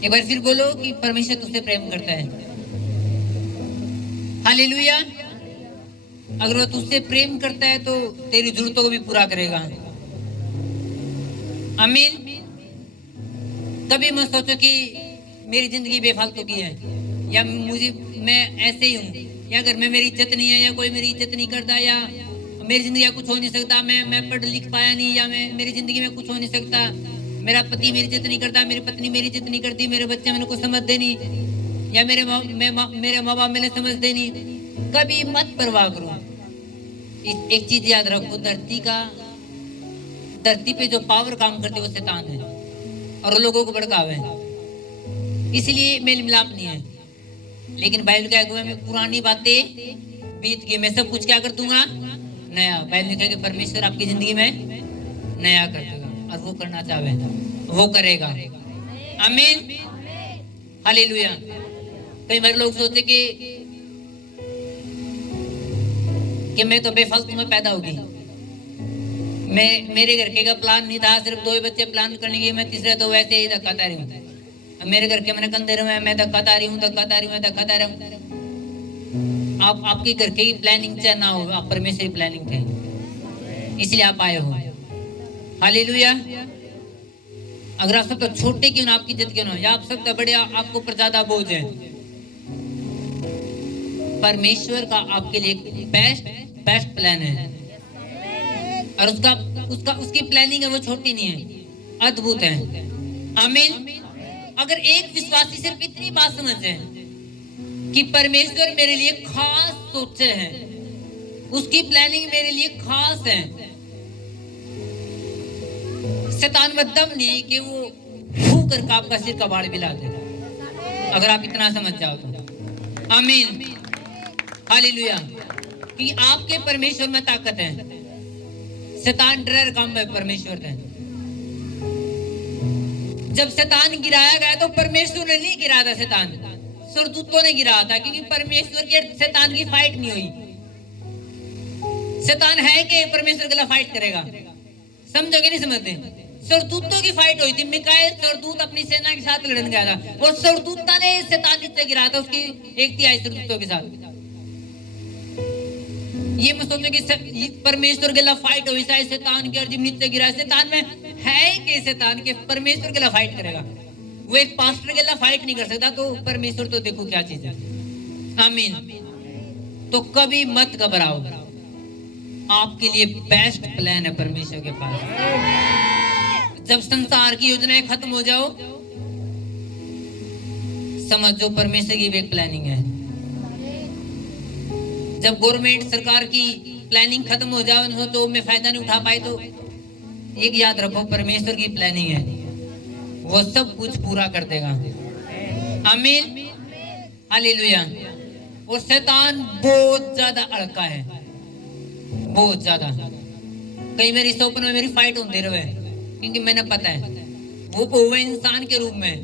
एक बार फिर बोलो कि परमेश्वर तुझसे प्रेम करता है। हालेलुया। अगर वो तुझसे प्रेम करता है तो तेरी जरूरतों को भी पूरा करेगा। आमीन। कभी मत सोचो कि मेरी जिंदगी बेफालतू की है, या मैं ऐसे ही हूँ, या घर में मेरी इज्जत नहीं है, या कोई मेरी इज्जत नहीं करता, या मेरी जिंदगी में कुछ हो नहीं सकता, मैं पढ़ लिख पाया नहीं, या मेरी जिंदगी में कुछ हो नहीं सकता, मेरा पति मेरी इज्जत नहीं करता, मेरी पत्नी मेरी इज्जत नहीं करती, मेरे बच्चे मेरे को समझते नहीं, या मेरे माँ बाप मेरे समझते नहीं। कभी मत परवाह करो। एक चीज याद रखो, धरती पे जो पावर काम करती है वो शैतान है, और लोगों को भड़कावे है। इसलिए मेल मिलाप नहीं है। लेकिन बाइबल क्या है, मैं पुरानी बातें बीत गई, मैं सब कुछ क्या कर दूंगा नया। बाइबल कहे कि परमेश्वर आपकी जिंदगी में नया कर देगा, और वो करना चाहे वो करेगा। आमीन। हालेलुया। कई बार लोग सोचते कि मैं तो बेफालतू में पैदा होगी, मेरे घर के का प्लान नहीं था, सिर्फ 2 बच्चे प्लान करने के, मैं तीसरे तो वैसे ही धक्काता रही हूँ। मेरे घर के मैंने कंधे रहे, मैं धक्काता रही हूँ। आप आपके घर के प्लानिंग चाहे ना हो, आप परमेश्वर की प्लानिंग थे, इसलिए आप आए हो। हालेलुया। अगर आप सब तो छोटे क्यों ना, आपकी इज्जत क्यों ना, या आप सब तो बड़े, आपको ऊपर ज्यादा बोझ है, परमेश्वर का आपके लिए बेस्ट प्लान है, और उसकी प्लानिंग है वो छोटी नहीं है, अद्भुत है। आमीन। अगर एक विश्वासी सिर्फ इतनी बात समझ जाए कि परमेश्वर मेरे लिए खास सोचे हैं, उसकी प्लानिंग मेरे लिए खास है, शैतान में दम नहीं कि वो फू करके आपका सिर का बाड़ बिला दे। अगर आप इतना समझ जाओ तो आमीन। हालेलुया। कि आपके परमेश्वर में ताकत है, शैतान डर काम है परमेश्वर है। जब शैतान गिराया गया तो परमेश्वर ने नहीं गिराया था, शैतान स्वर्गदूतों ने गिराया था, क्योंकि परमेश्वर के शैतान की फाइट नहीं हुई। शैतान है कि परमेश्वर के लिए फाइट करेगा, समझोगे नहीं समझते। स्वर्गदूतों की फाइट हुई थी, मिकाएल स्वर्गदूत अपनी सेना के साथ लड़ने गया था, और स्वर्गदूता ने शैतान नीचे गिराया था उसकी 1/3 स्वर्गदूतों के साथ। ये मत सोचो कि परमेश्वर के लिए फाइट हुई, शायद शैतान के अर्जुन नीचे गिरा। शैतान में है कि शैतान के परमेश्वर के लिए फाइट करेगा, वो एक पास्टर के लिए फाइट नहीं कर सकता, तो परमेश्वर तो देखो क्या चीज है। आमीन। तो कभी मत घबराओ, आपके लिए बेस्ट प्लान है परमेश्वर के पास। जब संसार की योजनाएं खत्म हो जाओ, समझो परमेश्वर की भी एक प्लानिंग है। जब गवर्नमेंट सरकार की प्लानिंग खत्म हो जाए, सोचो मैं फायदा नहीं उठा पाए, तो एक याद रखो, परमेश्वर की प्लानिंग है, वो सब कुछ पूरा कर देगा। आमीन। हालेलुया। और शैतान बहुत ज्यादा अड़का है, बहुत ज्यादा। कई मेरी सपनों में मेरी फाइट होती रहे, क्योंकि मैंने पता है वो इंसान के रूप में,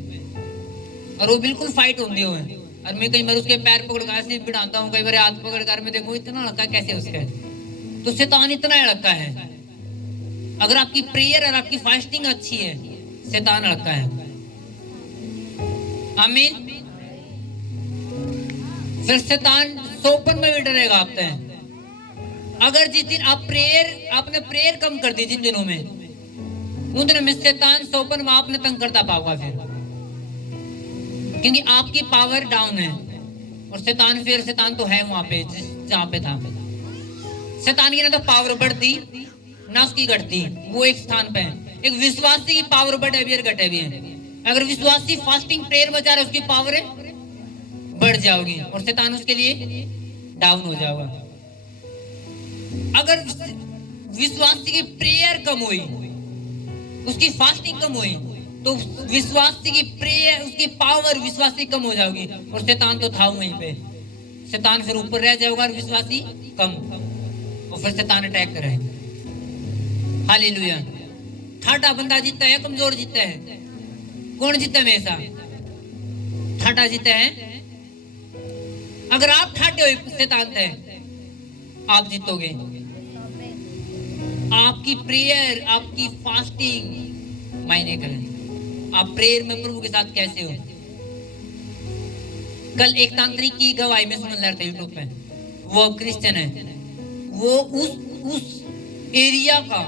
और वो बिल्कुल फाइट होती हुए, और मैं कई बार उसके पैर पकड़ कर ऐसे बिठाता हूँ, कई बार हाथ पकड़ कर मैं देखूँ इतना लड़का कैसे उसके, तो शैतान इतना लड़का है। अगर आपकी प्रेयर और आपकी फास्टिंग अच्छी है, शैतान लड़का है। आमीन। फिर शैतान सोपन में भी डरेगा आपसे। अगर जिस दिन आपने प्रेयर कम कर दी, जिन दिनों में, उन दिनों में शैतान सोपन में आपने तंग करता पाओगा फिर, क्योंकि आपकी पावर डाउन है, और शैतान तो है वहां पे जहां पे था। शैतान की ना तो पावर बढ़ती ना उसकी घटती, वो एक स्थान पे है। एक विश्वासी की पावर बढ़े भी और घटे भी है। अगर विश्वासी फास्टिंग प्रेयर में जा रहा है, उसकी पावर बढ़ जाओगी, और शैतान उसके लिए डाउन हो जाएगा। अगर विश्वासी की प्रेयर कम हुई, उसकी फास्टिंग कम हुई, तो विश्वासी की प्रेयर, उसकी पावर विश्वासी कम हो जाएगी, और शैतान तो था वहीं पे। शैतान फिर ऊपर रह जाएगा और विश्वासी कम, और फिर शैतान अटैक करेगा। हालेलुया। ठाटा बंदा जीतता है, कमजोर जीतता है? कौन जीतता है हमेशा? ठाटा जीतता है। अगर आप ठाटे हुए शैतान थे, आप जीतोगे। आपकी प्रेयर, आपकी फास्टिंग मायने करें। आप प्रेयर में प्रभु के साथ कैसे हो। कल एक तांत्रिक की गवाही में सुन रहे थे यूट्यूब पे, वो अब क्रिश्चियन है। वो उस एरिया का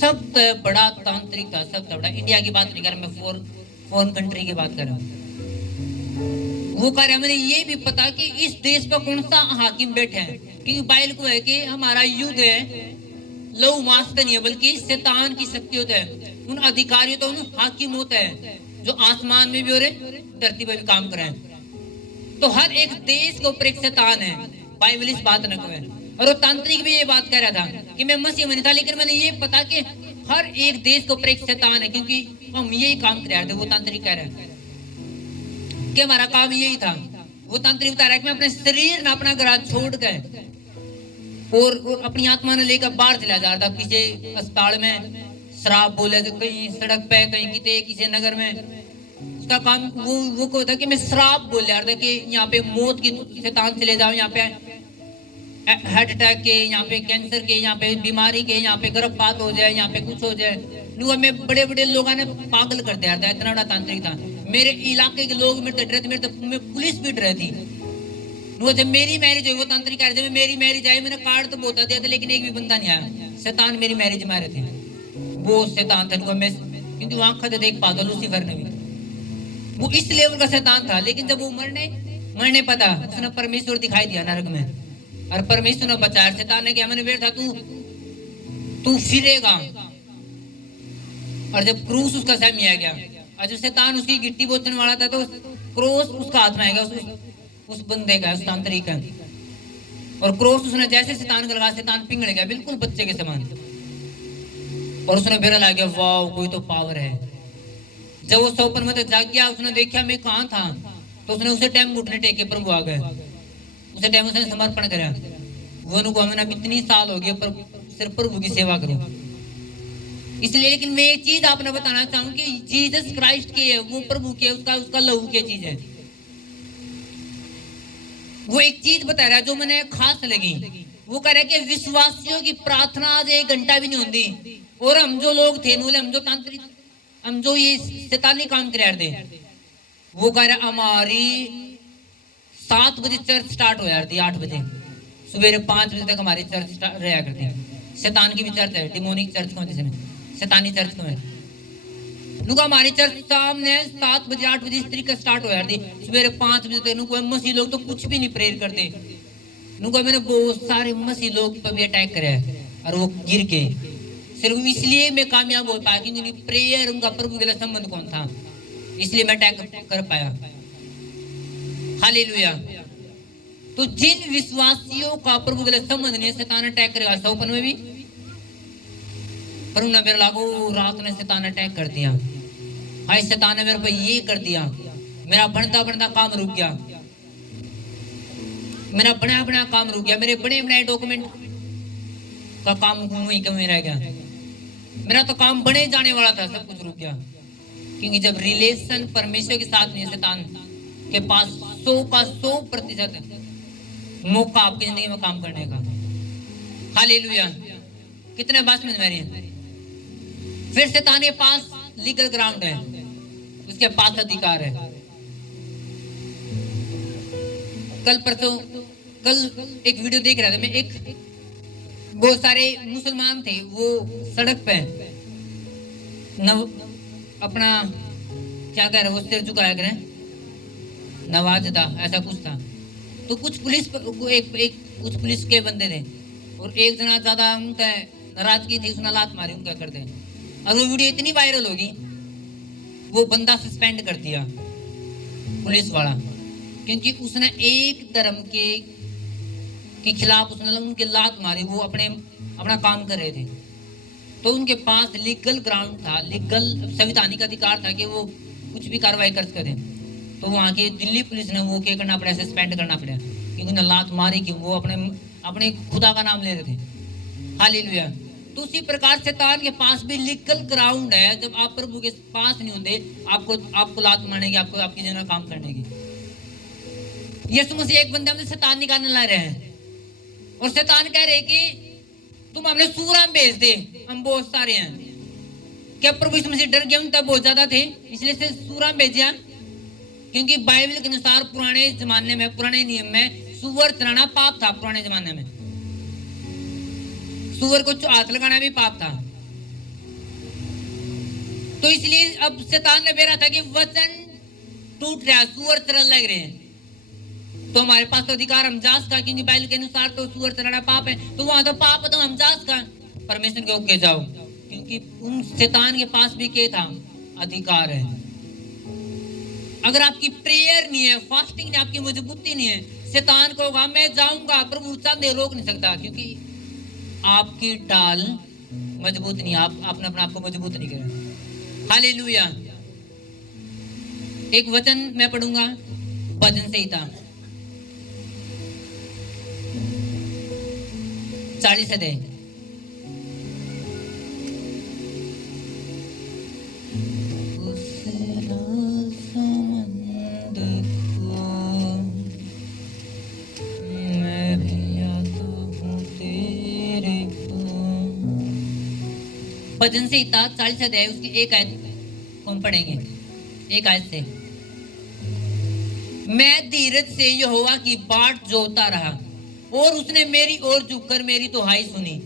सबसे बड़ा तांत्रिक था, सबसे बड़ा। इंडिया की बात नहीं कर रहा मैं, फॉरेन कंट्री की बात कर रहा हूँ। वो कह रहा है मैंने ये भी पता कि इस देश पर कौन सा हाकिम बैठे हैं, क्योंकि बाइबल को है कि हमारा युद्ध है लहू मांस का नहीं है, बल्कि शैतान की शक्ति होता है, उन अधिकारियों तो उन हाकिम होता है जो आसमान में भी और धरती पर भी काम कर रहे हैं। तो हर एक देश के ऊपर एक शैतान है, बाइबल इस बात न को है। और वो तांत्रिक भी ये बात कह रहा था कि मैं मसीह में नहीं था, लेकिन मैंने ये पता कि हर एक देश के ऊपर एक शैतान है, क्योंकि हम यही काम कर रहे थे। वो तांत्रिक कह रहे हैं कि हमारा काम यही था। वो तांत्रिक बता रहा है कि मैं अपने शरीर ना अपना घर छोड़ गए और अपनी आत्मा ने लेकर बाहर चला जा रहा था, किसी अस्पताल में शराब बोले तो कहीं सड़क पे, कहीं किसी किसी नगर में। उसका काम वो को था कि मैं शराब बोल रहा था कि यहाँ पे मौत की शैतान चले जाओ, यहाँ पे हार्ट अटैक के, यहाँ पे कैंसर के, यहाँ पे बीमारी के, यहाँ पे गर्भपात हो जाए, यहाँ पे कुछ हो जाए। में बड़े बड़े लोगों ने पागल कर दिया था, इतना बड़ा तांत्रिक था। मेरे इलाके के लोग मेरे डरे थे, मेरे पुलिस भी डर रही थी। जब मेरी मैरिज हुई, वो तांत्रिक कह रहे थे मेरी मैरिज आई, मैंने कार्ड तो बहुत दिया था लेकिन एक भी बंदा नहीं आया। शैतान मेरी मैरिज में आ रहे थे, वो शैतान था। मैं क्योंकि वहां खत देख पाता लूसीफर ने भी, वो इस लेवल का शैतान था। लेकिन जब वो मरने पता, उसने परमेश्वर दिखाई दिया नरक में, और परमेश्वर ने बचाया। शैतान ने क्या मैंने बेटा तू फिरेगा। और जब क्रूस उसका समय आ गया, और जब शैतान उसकी गिट्टी बोतने वाला था, तो क्रोस उसका हाथ में आएगा, उस बंदे का, उस तांत्रिक का। और क्रोस उसने जैसे शैतान को लगा, शैतान पिघल गया बिल्कुल बच्चे के समान। और उसने बेरा ला गया, वाह कोई तो पावर है। जब वो सोपन में जाग गया, उसने देखा मैं कहाँ था, तो उसने उसे टाइम घुटने टेके प्रभु आ गए, उसे टाइम उसने समर्पण करा। वो नुको मैंने इतनी साल हो गए पर सिर्फ प्रभु की सेवा करूं। इसलिए लेकिन मैं एक चीज आपने बताना चाहूँ कि जीसस क्राइस्ट के है, वो प्रभु के, उसका लहू की चीज है। वो एक चीज बता रहा है जो मैंने खास लगी। वो कह रहा है कि विश्वासियों की प्रार्थना आज 1 घंटा भी नहीं होती। और हम जो लोग थे, हम जो तांत्रिक, हम जो ये शैतानी काम कर रहे थे, वो कह रहा हमारी 7 बजे चर्च स्टार्ट हो जाती, 8 बजे सवेरे 5 बजे तक हमारी चर्च रहा करती है। शैतान की भी चर्च है, डिमोनिक चर्च को जिसमें शैतानी चर्च को है। नुका हमारी चर्च सामने 7 बजे 8 बजे इस तरीके स्टार्ट हो जाती, सवेरे 5 बजे तक। नुको मसीह लोग तो कुछ भी नहीं प्रेयर करते। नुको मैंने बहुत सारे मसीह लोग पर भी अटैक करे और वो गिर के, सिर्फ इसलिए मैं कामयाब हो पाया क्योंकि प्रेयर उनका प्रभु के संबंध कौन था, इसलिए मैं अटैक कर पाया। हालेलुया। तो जिन विश्वासियों का प्रभु के संबंध नहीं, शैतान अटैक करेगा। सौपन में भी पर उन्हें मेरे लागू रात ने शैतान अटैक कर दिया। हाय शैतान ने मेरे पे ये कर दिया, मेरा बनता बनता काम रुक गया, मेरा बना बना काम रुक गया, मेरे बने बनाए डॉक्यूमेंट का काम वहीं कहीं रह गया, मेरा तो काम बने जाने वाला था, सब कुछ रुक गया। क्योंकि जब रिलेशन परमेश्वर के साथ नहीं, शैतान के पास 100% मौका आपकी जिंदगी में काम करने का। हालेलुया। कितने बात में मेरी। फिर शैतान के पास लीगल ग्राउंड है, उसके पास अधिकार है। कल एक वीडियो देख रहा था मैं, एक बहुत सारे मुसलमान थे, वो सड़क पे अपना क्या कह रहे, वो सिर झुकाया करें, नवाजदा ऐसा कुछ था। तो कुछ पुलिस कुछ पुलिस के बंदे थे और एक जना ज्यादा उनका नाराजगी थी, उसने लात मारी उनका कर दे। और वो वीडियो इतनी वायरल होगी, वो बंदा सस्पेंड कर दिया पुलिस वाला, क्योंकि उसने एक धर्म के खिलाफ उसने उनके लात मारी। वो अपना काम कर रहे थे, तो उनके पास लीगल ग्राउंड था, लीगल संवैधानिक अधिकार था कि वो कुछ भी कार्रवाई कर सकें। तो वहाँ की दिल्ली पुलिस ने वो क्या करना पड़ा, सस्पेंड करना पड़ा, क्योंकि उन्हें लात मारी कि वो अपने खुदा का नाम ले रहे थे। हालेलुया। तो उसी प्रकार शैतान के पास भी लीगल ग्राउंड है। जब आप प्रभु के पास नहीं होंगे, आपको लात मारने की, आपकी जगह काम करने की। यीशु मसीह एक बंदे में शैतान निकालने ला रहे हैं और शैतान कह रहे कि तुम हमने सूरा में भेज दे, हम बहुत सारे हैं। क्या प्रभु यीशु मसीह डर गया उनका बहुत ज्यादा थे, इसलिए से सूरा भेजा? क्योंकि बाइबल के अनुसार पुराने जमाने में, पुराने नियम में सूअर चराना पाप था। पुराने जमाने में सूअर को हाथ लगाना भी पाप था। तो इसलिए अब शैतान ने बेरा था कि वचन टूट रहा, सूअर चरन लग रहे हैं, तो हमारे पास तो अधिकार हम जांच का, क्योंकि बाइबल के अनुसार तो सूअर चराना पाप है, तो वहां तो पाप है, तो हम जांच का परमेश्वर के ओके जाओ, क्योंकि उन शैतान के पास भी क्या था? अधिकार है। अगर आपकी प्रेयर नहीं है, फास्टिंग नहीं, आपकी मजबूती नहीं है, शैतान को होगा मैं जाऊंगा, प्रभु चाहते रोक नहीं सकता, क्योंकि आपकी डाल मजबूत नहीं, आप अपने अपने आप को मजबूत नहीं करें। हालेलुया। एक वचन मैं पढ़ूंगा भजन संहिता 40 अध्याय। भजन संहिता 40 अध्याय उसकी एक आयत को हम पढ़ेंगे, एक आयत से। मैं धीरज से यहोवा की बाट जोता रहा और उसने मेरी ओर झुककर मेरी दुहाई सुनी।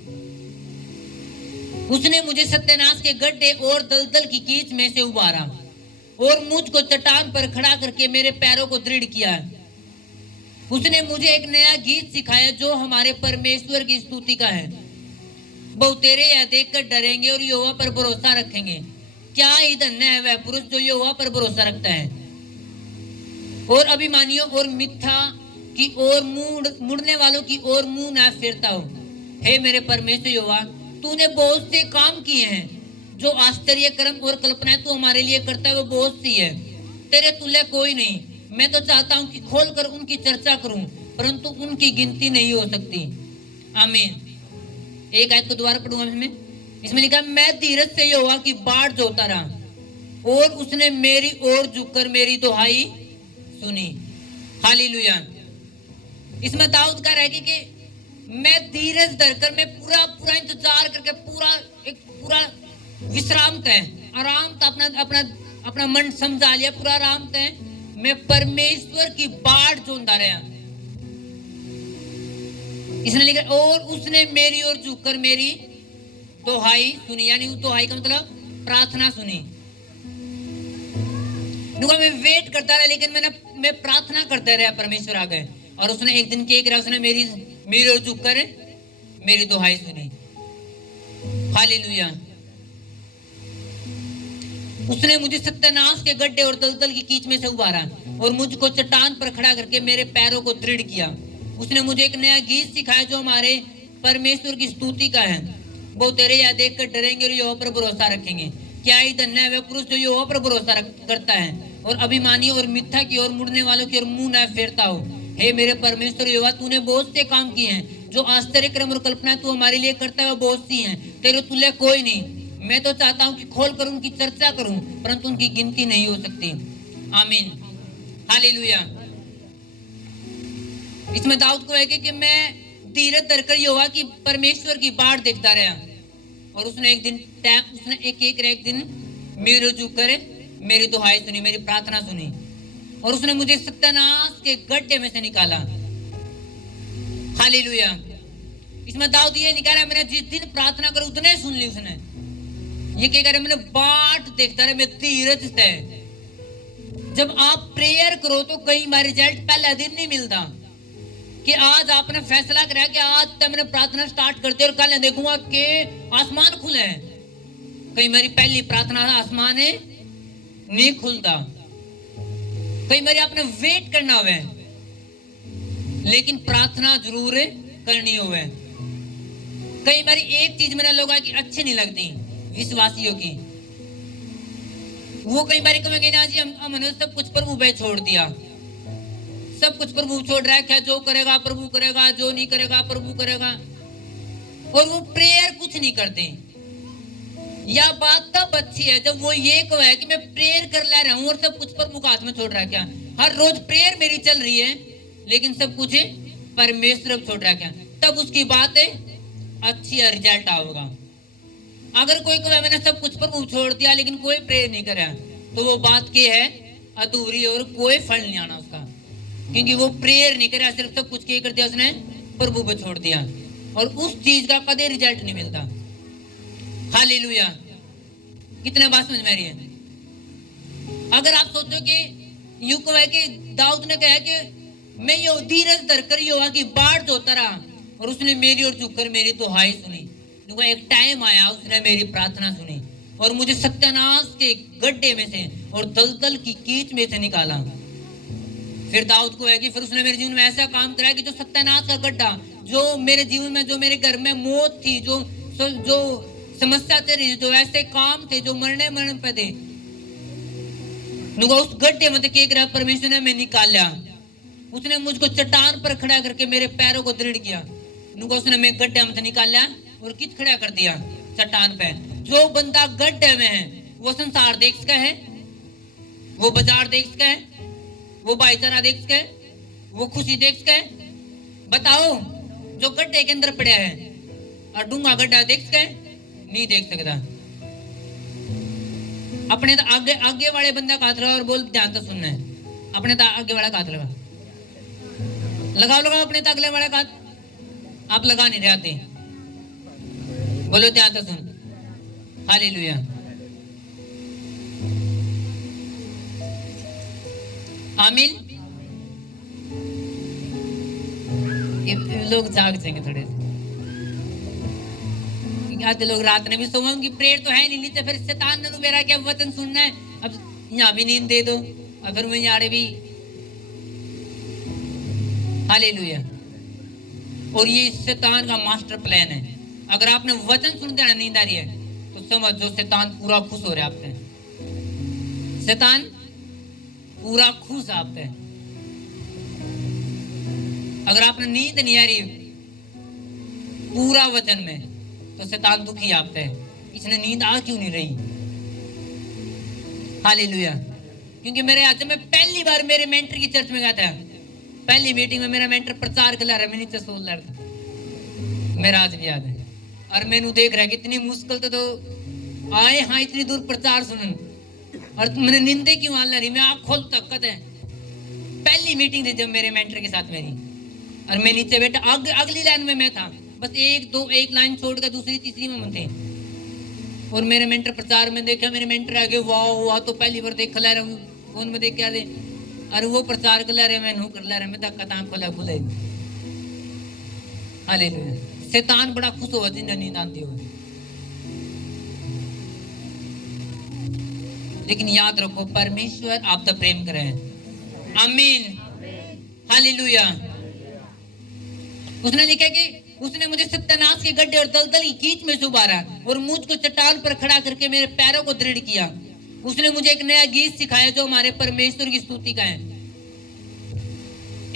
उसने मुझे सत्यानाश के गड्ढे और दलदल की कीच में से उबारा और मुझको चट्टान पर खड़ा करके मेरे पैरों को दृढ़ किया। उसने मुझे एक नया गीत सिखाया जो हमारे परमेश्वर की स्तुति का है। बहुतेरे यह देखकर डरेंगे और यहोवा पर भरोसा रखेंगे। क्या ही धन्य है वह पुरुष जो यहोवा पर भरोसा रखता है और अभिमानियों और मिथ्या की ओर मुड़ने वालों की ओर मुंह न फेरता हो। हे मेरे परमेश्वर यहोवा, तूने बहुत से काम किए हैं, जो आश्चर्य कर्म और कल्पनाएं तू हमारे लिए करता है वो बहुत सी है। तेरे तुल्य कोई नहीं। मैं तो चाहता हूं कि खोलकर उनकी चर्चा करूं, परंतु उनकी गिनती नहीं हो सकती। आमीन। एक आयत को दोबारा पढ़ूंगा इसमें लिखा, मैं धीरज से यहोवा की बाट जोता रहा और उसने मेरी ओर झुककर मेरी दुहाई सुनी। हालेलुया। इसमें दाऊद का रह कि मैं धीरज धरकर, मैं पूरा इंतजार करके, पूरा विश्राम तय, आराम था, अपना मन समझा लिया, पूरा आराम तय, मैं परमेश्वर की बाट जोता रहा। इसने लिखा और उसने मेरी ओर झुककर मेरी दुहाई सुनी, यानी दुहाई का मतलब प्रार्थना सुनी। मैं वेट करता रहा, लेकिन मैं प्रार्थना करता रहा परमेश्वर आ गए, और उसने एक दिन क्या करा, उसने मेरी ओर झुककर मेरी दुहाई सुनी। हालेलुया। उसने मुझे सत्यानाश के गड्ढे और दलदल की कीच में से उबारा और मुझको चट्टान पर खड़ा करके मेरे पैरों को दृढ़ किया। उसने मुझे एक नया गीत सिखाया जो हमारे परमेश्वर की स्तुति का है। वो तेरे यह देखकर डरेंगे और यहोवा पर भरोसा रखेंगे। क्या ही धन्य है वह पुरुष जो यहोवा पर भरोसा करता है और अभिमानी और मिथ्या की ओर मुड़ने वालों की ओर मुंह न फेरता हो। हे मेरे परमेश्वर यहोवा, तूने बहुत से काम किए हैं, जो आश्चर्य कर्म और कल्पना तू हमारे लिए करता है वो बहुत सी हैं। तेरे तुल्य कोई नहीं। मैं तो चाहता हूँ कि खोलकर उनकी चर्चा करूं, परंतु उनकी गिनती नहीं हो सकती। आमीन। हालेलुया। इसमें दाऊद को है कि मैं धीरज धरकर यहोवा की परमेश्वर की बाट देखता रहा, और उसने एक दिन मेरे झुककर मेरी दुहाई सुनी, मेरी प्रार्थना सुनी, और उसने मुझे सत्यानाश के गड्ढे में से निकाला। हालेलुया। इसमें दाऊद ये निकाला, मैंने जिस दिन प्रार्थना कर उतने सुन ली उसने। ये क्या करे, मैंने बाट देखता रहा, मैं धीरज से। जब आप प्रेयर करो तो कई बार रिजल्ट पहले दिन नहीं मिलता, कि आज आपने फैसला करा कि आज तक मैंने प्रार्थना स्टार्ट करते और कल देखूंगा कि आसमान खुले हैं। कई बारी पहली प्रार्थना आसमान है नहीं खुलता, कई बारी आपने वेट करना हुआ, लेकिन प्रार्थना जरूर करनी हुआ। कई बारी एक चीज मैंने लोगों की अच्छी नहीं लगती विश्वासियों की, वो कई बार कहेंगे ना जी हमने सब कुछ प्रभु पे छोड़ दिया, सब कुछ प्रभु छोड़ रहा है, क्या जो करेगा प्रभु करेगा, जो नहीं करेगा प्रभु करेगा, और वो प्रेयर कुछ नहीं करते। या बात तब अच्छी है जब वो ये कहे कि मैं प्रेयर कर ले रहा हूं और सब कुछ प्रभु का हाथ में छोड़ रहा है। क्या हर रोज प्रेयर मेरी चल रही है लेकिन सब कुछ परमेश्वर छोड़ रहा है क्या, तब उसकी बात अच्छी है, रिजल्ट आओगा। अगर कोई कहे मैंने सब कुछ प्रभु छोड़ दिया लेकिन कोई प्रेयर नहीं करा, तो वो बात की है अधूरी और कोई फल नहीं आना उसका, क्योंकि वो प्रेयर नहीं करा, सिर्फ सब कुछ क्या कर दिया उसने, प्रभु को छोड़ दिया, और उस चीज का कदे रिजल्ट नहीं मिलता। हालेलुया। कितने बात समझ में आ रही है? अगर आप सोचो कि यूं कहे कि दाऊद ने कहा कि मैं यो धीरज धरकर योवा की बाढ़ जोता रहा और उसने मेरी ओर झुककर मेरी दुहाई सुनी। एक टाइम आया उसने मेरी प्रार्थना सुनी और मुझे सत्यानाश के गड्ढे में से और दलदल की कीच में से निकाला। फिर दाऊद को है कि फिर उसने मेरे जीवन में ऐसा काम करा कि जो सत्यानाश का गड्ढा, जो मेरे जीवन में, जो मेरे घर में मौत थी, जो समस्या थे, जो ऐसे काम थे जो मरने पे थे, उस गड्ढे में के करा परमेश्वर ने मैं निकाला। उसने मुझको चट्टान पर खड़ा करके मेरे पैरों को दृढ़ किया। उसने मैं गड्ढे में निकाला और कित खड़ा कर दिया चट्टान पे। जो बंदा गड्ढे में है वो संसार देख सका है, वो बाजार देख सका है, वो भाईचारा देख सका है, वो खुशी देख सका है? बताओ। जो गड्ढे के अंदर पड़ा है और डूंगा गड्ढा देख सका है? नहीं देख सकता। अपने तो आगे वाले बंदा का हाथ लगा और बोल ध्यान तो सुनना है। अपने तो आगे वाला का हाथ लगा, लगाओ अपने तो अगले वाले का हाथ। आप लगा नहीं रहे, बोलो ध्यान तो सुन। हालेलुया। आमीन। लोग जाग जाएंगे थोड़े से। आते लोग रात में भी सोऊं की प्रेयर तो है नहीं, नीचे फिर शैतान ने मेरा क्या वचन सुनना है, अब यहाँ भी नींद दे दो और फिर मैं यहाँ भी। हालेलुया। और ये शैतान का मास्टर प्लान है। अगर आपने वचन सुन देना नींद आ रही है तो समझो शैतान पूरा खुश हो रहा है आपसे। शैतान पूरा खुश आप पे। अगर आपने नींद नहीं आ रही पूरा वचन में तो शैतान दुखी आप पे, इसने नींद आ क्यों नहीं रही। हालेलुया। क्योंकि मेरे आज में पहली बार मेरे मेंटर की चर्च में गया था, पहली मीटिंग में मेरा मेंटर प्रचार कर रहा है, मैं नीचे सो रहा था, मेरा आज भी याद है। और मैंने देख रहा है कितनी मुश्किल तो आए हाँ इतनी दूर प्रचार सुनन और मैंने नींदे क्यों आ रही, मैं आँख खोल तक है। पहली मीटिंग थी जब मेरे मेंटर के साथ मेरी, और मैं नीचे बैठा, अगली लाइन में मैं था, बस एक लाइन छोड़ कर दूसरी तीसरी में थे। और मेरे मेंटर प्रचार में देखा, मेरे मेंटर आगे वाह तो पहली बार देख ला रहा हूँ फोन में देख क्या दे, अरे वो प्रचार कर ला रहे, मैं नहीं कर ला रहा, मैं धक्का खोला खुले। हालेलुया। शैतान बड़ा खुश हो जिन्हें नींद आती हो, लेकिन याद रखो परमेश्वर आप तो प्रेम करे। आमीन। हालेलुया। उसने लिखा कि उसने मुझे सत्यानाश के गड्ढे और दलदल की कीच में से उबारा और मुझको चट्टान पर खड़ा करके मेरे पैरों को दृढ़ किया। उसने मुझे एक नया गीत सिखाया जो हमारे परमेश्वर की स्तुति का है।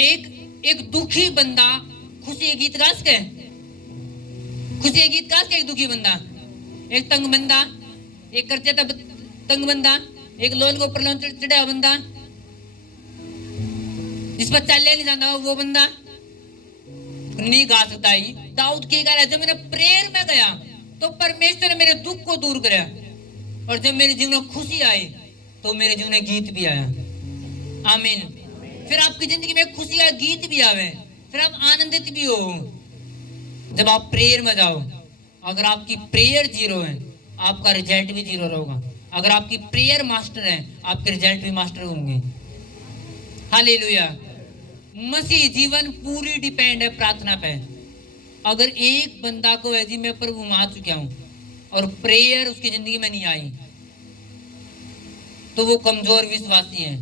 एक दुखी बंदा खुशी गीत गा सके, खुशी गीत गा सके। एक दुखी बंदा, एक तंग बंदा, एक कर्जे तंग बंदा, एक लोन को ऊपर लोन चढ़ा बंदा, जिस पर चल नहीं जाता वो बंदा नहीं गा सकता। ही दाऊद की गाना, जब मैंने प्रेयर में गया तो परमेश्वर ने मेरे दुख को दूर कराया, और जब मेरे जीवन में खुशी आई तो मेरे जीवन में गीत भी आया। आमीन। फिर आपकी जिंदगी में खुशी का गीत भी आवे, फिर आप आनंदित भी हो जब आप प्रेयर में जाओ। अगर आपकी प्रेयर जीरो है आपका रिजल्ट भी जीरो रहेगा। अगर आपकी प्रेयर मास्टर है आपके रिजल्ट भी मास्टर होंगे। हालेलुया। मसीह जीवन पूरी डिपेंड है प्रार्थना पे। अगर एक बंदा को है जी मैं प्रभु मान चुका हूं और प्रेयर उसकी जिंदगी में नहीं आई तो वो कमजोर विश्वासी है,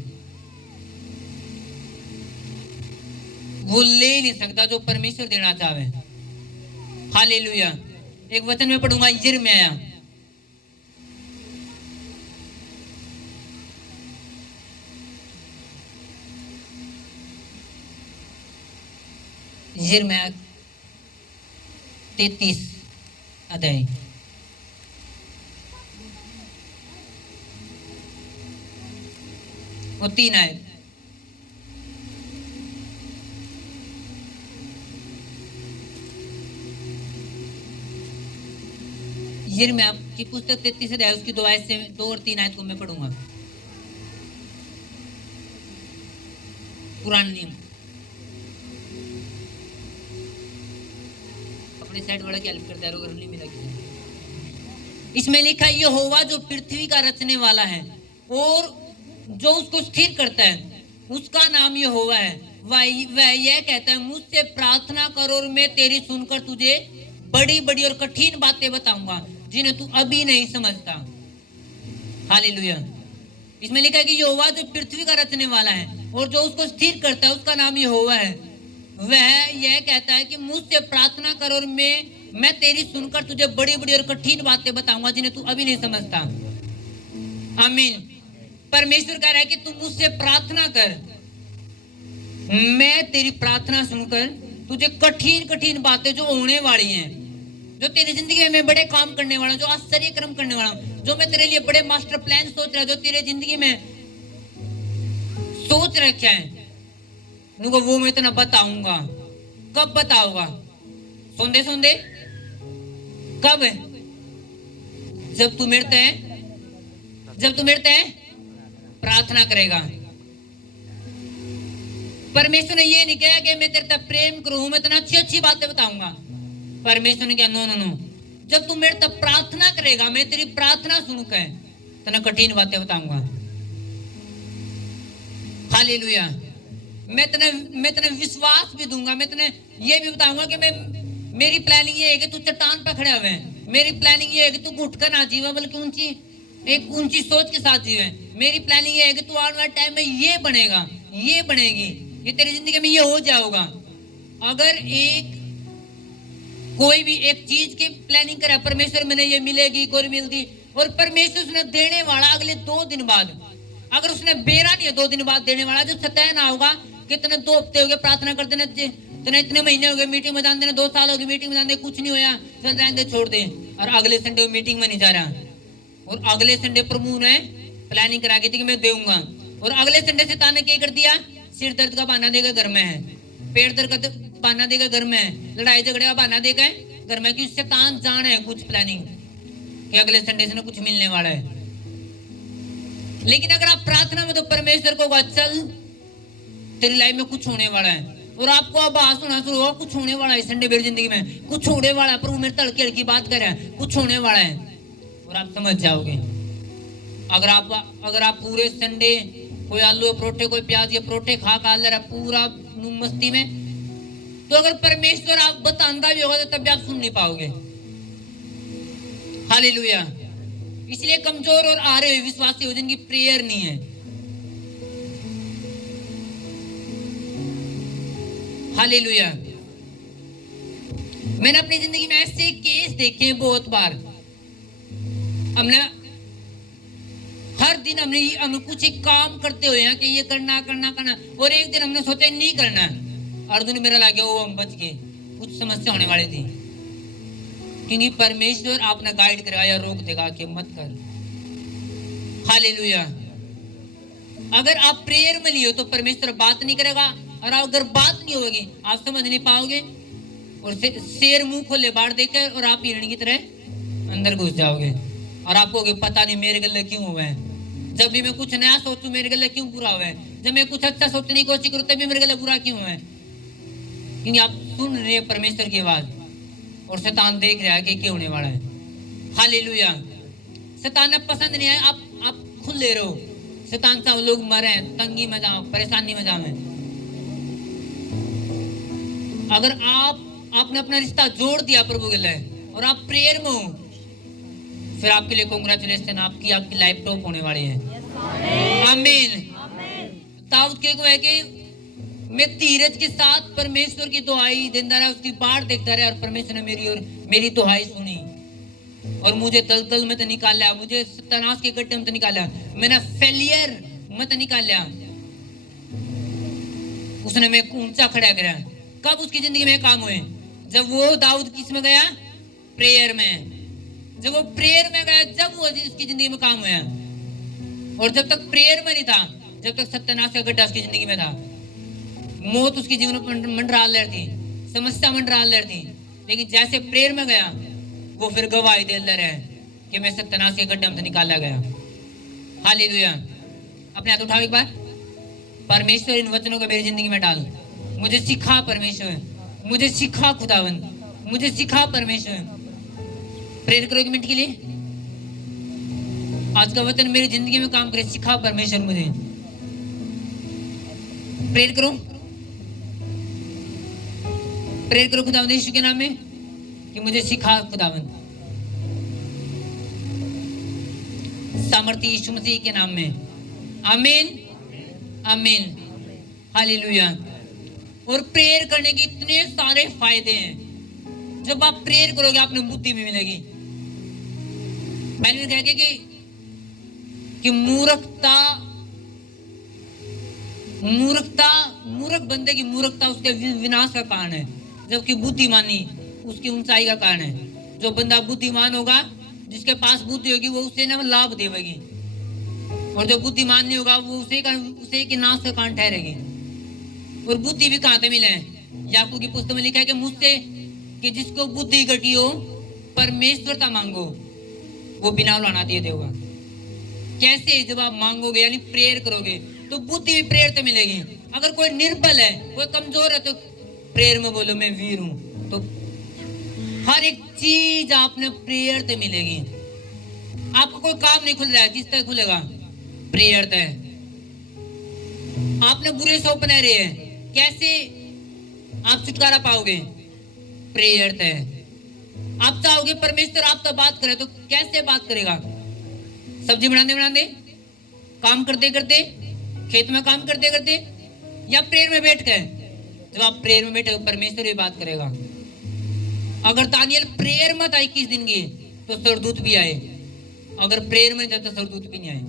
वो ले नहीं सकता जो परमेश्वर देना चाहे। हालेलुया। एक वचन में पढ़ूंगा यिर्मयाह, यिर्मयाह 33 अध्याय। वो 3 आयत। यिर्मयाह की पुस्तक 33 अध्याय उसकी 2 आयत से 2 और 3 आयत को मैं पढ़ूंगा। पुराना नियम अपने साइड वाला की हेल्प करता है अगर नहीं मिला किसी। इसमें लिखा है यहोवा जो पृथ्वी का रचने वाला है और जो उसको स्थिर करता है उसका नाम यहोवा है। वह यह कहता है मुझसे प्रार्थना कर और मैं तेरी सुनकर तुझे बड़ी बड़ी और कठिन बातें बताऊंगा जिन्हें तू अभी नहीं समझता। हालेलुया। इसमें लिखा है कि यहोवा जो पृथ्वी का रचने वाला है और जो उसको स्थिर करता है उसका नाम यहोवा है। वह यह कहता है कि मुझसे प्रार्थना कर और मैं तेरी सुनकर तुझे बड़ी बड़ी और कठिन बातें बताऊंगा जिन्हें तू अभी नहीं समझता। आमीन। परमेश्वर कह रहा है कि तू मुझसे प्रार्थना कर, मैं तेरी प्रार्थना सुनकर तुझे कठिन कठिन बातें जो होने वाली हैं, जो तेरी जिंदगी में बड़े काम करने वाला, जो आश्चर्य कर्म करने वाला, जो मैं तेरे लिए बड़े मास्टर प्लान सोच रहा, जो तेरे जिंदगी में सोच रखा है, वो मैं इतना बताऊंगा। कब बताऊंगा? सुनते सुनते कब? जब तू मेरे ते प्रार्थना करेगा। परमेश्वर ने ये नहीं कहा कि मैं तेरे तक प्रेम करूं, मैं तेना अच्छी अच्छी बातें बताऊंगा। परमेश्वर ने कहा नो नो नो, जब तू मेरे तक प्रार्थना करेगा मैं तेरी प्रार्थना सुनकर तेना कठिन बातें बताऊंगा। हालेलुया। मैं तेने विश्वास भी दूंगा, मैं तेने ये भी बताऊंगा कि मेरी प्लानिंग ये है कि तू चट्टान पर खड़ा हुआ है। मेरी प्लानिंग ये है कि तू घुटकर ना जीवे बल्कि एक ऊंची सोच के साथ जीवे। मेरी प्लानिंग ये है कि तू आने वाले टाइम में ये बनेगा, ये बनेगी, ये तेरी जिंदगी में ये हो जाएगा। अगर कोई भी एक चीज की प्लानिंग करे परमेश्वर मैंने ये मिलेगी कोई मिलती, और परमेश्वर उसने देने वाला अगले 2 दिन बाद, अगर उसने बेरा नहीं है 2 दिन बाद देने वाला, जो सत्य ना होगा कि तने 2 हफ्ते हो गए प्रार्थना करते ने, तने इतने महीने हो गए मीटिंग में जाने, 2 साल हो गए मीटिंग में जाने, कुछ नहीं होया, चल रहने दे छोड़ दे, और अगले संडे मीटिंग में नहीं जा रहा, और अगले संडे प्रभु ने प्लानिंग करा के थी कि मैं दूंगा, और अगले संडे से ताने क्या कर दिया, सिर दर्द का बहाना देकर घर में है, पेट दर्द का बहाना देकर घर में है, लड़ाई झगड़े का बहाना देकर घर में, कि उससे तान जान है कुछ प्लानिंग कि अगले संडे से ना कुछ मिलने वाला है। लेकिन अगर आप प्रार्थना में तो परमेश्वर को चल तेरी लाइफ में कुछ होने वाला है, और आपको आभास होना शुरू होगा कुछ होने वाला है संडे मेरी जिंदगी में, कुछ होने वाला है, प्रभु मेरे तड़के हल्की बात कर रहा है, कुछ होने वाला है, और आप समझ जाओगे। अगर आप पूरे संडे कोई आलू के परोठे कोई प्याज के परोठे खा ले रहा पूरा मस्ती में, तो अगर परमेश्वर आप बताता भी होगा तो तब भी आप सुन नहीं पाओगे। हालेलुया। इसलिए कमजोर और आ रहे हुए विश्वासी हो जिनकी प्रेयर नहीं है। हालेलुया। मैंने अपनी जिंदगी में ऐसे केस देखे बहुत बार। हमने हर दिन हमने कुछ एक काम करते हुए हैं कि ये करना करना करना, और एक दिन हमने सोचा नहीं करना, अर्जुन मेरा लग गया वो हम बच गए, कुछ समस्या होने वाली थी, क्योंकि परमेश्वर आपने गाइड करेगा या रोक देगा कि मत कर। हालेलुया। अगर आप प्रेयर में नहीं हो तो परमेश्वर बात नहीं करेगा, और अगर बात नहीं होगी आप समझ नहीं पाओगे, और शेर मुंह खोले बाढ़ देकर और आप हिरण की तरह अंदर घुस जाओगे, और आपको पता नहीं मेरे गले क्यों हुआ है। जब भी मैं कुछ नया सोचूं मेरे गले क्यों बुरा हुआ है, जब मैं कुछ अच्छा सोचने की कोशिश करूं तब भी मेरे गले बुरा क्यों हुआ है, क्योंकि आप सुन रहे हैं परमेश्वर की आवाज, और शैतान देख रहा है कि क्या होने वाला है। हालेलुया। शैतान ने पसंद नहीं है आप खुले रहो, शैतान सब लोग मरे तंगी में जाओ परेशानी में जाओ। अगर आपने अपना रिश्ता जोड़ दिया प्रभु के लिए और आप प्रेयर में हो, फिर आपके लिए कांग्रेचुलेशन, आपकी लाइफ टॉप होने वाली है। आमीन। दाऊद के को है कि मैं धीरज के साथ परमेश्वर की दुहाई देता रहा, उसकी बाट देखता रहा, और परमेश्वर ने मेरी दुहाई सुनी और मुझे दलदल में तो निकाला, मुझे तनाव के गड्ढे में तो निकाला, मैंने फेलियर में तो निकाला, उसने मैं ऊंचा खड़ा करा। कब उसकी जिंदगी में काम हुए? जब वो दाऊद किस में गया? प्रेयर में। जब वो प्रेयर में गया जब वो उसकी जिंदगी में काम हुआ, और जब तक प्रेयर में नहीं था, जब तक सत्यानाश का गड्ढा उसकी जिंदगी में था, मौत उसके जीवन में मंडरा रही थी, समस्या मंडरा रही थी, लेकिन जैसे प्रेयर में गया वो फिर गवाही दे ले रहे कि मैं सत्यानाश के गड्ढे में से निकाला गया। हालेलुया। अपने हाथ उठाओ एक बार। परमेश्वर इन वचनों को मेरी जिंदगी में डाल। मुझे सिखा परमेश्वर, मुझे सिखा खुदावन, मुझे सिखा परमेश्वर। प्रेयर करो 1 मिनट के लिए। आज का वचन मेरी जिंदगी में काम करे। सिखा परमेश्वर मुझे। प्रेयर करो, प्रेयर करो खुदावन यीशु के नाम में कि मुझे सिखा खुदावन। सामर्थ्य यीशु मसीह के नाम में। आमीन, आमीन, हालेलुया। और प्रेयर करने के इतने सारे फायदे हैं। जब आप प्रेयर करोगे आपने बुद्धि भी मिलेगी। मैंने कहा कि मूर्ख बंदे की मूर्खता उसके विनाश का कारण है, जबकि बुद्धिमानी उसकी ऊंचाई का कारण है। जो बंदा बुद्धिमान होगा, जिसके पास बुद्धि होगी, वो उसे ना लाभ देगी, और जो बुद्धिमान नहीं होगा वो उसे के नाश का कारण ठहरेगी। और बुद्धि भी कहां से मिले? याकूब की पुस्तक में लिखा है कि मुझसे कि जिसको बुद्धि घटी हो परमेश्वरता मांगो, वो बिना उलाना दिए देगा। कैसे? जब आप मांगोगे यानी प्रेयर करोगे तो बुद्धि भी प्रेयर से मिलेगी। अगर कोई निर्बल है, कोई कमजोर है, तो प्रेयर में बोलो मैं वीर हूं, तो हर एक चीज आपने प्रेयर से मिलेगी। आपको कोई काम नहीं खुल रहा है, किस तरह खुलेगा? प्रेयर से। आपने बुरे सपने रहे हैं, कैसे आप छुटकारा पाओगे? प्रेयर से। आप चाहोगे परमेश्वर आपसे बात करे, तो कैसे बात करेगा? सब्जी बनाते काम करते करते, खेत में काम करते करते, या प्रेयर में बैठ कर? जब आप प्रेयर में बैठे परमेश्वर भी बात करेगा। अगर दानियल प्रेयर मत आए 21 दिन की, तो सरदूत भी आए। अगर प्रेयर में जाए तो सरदूत भी नहीं आए।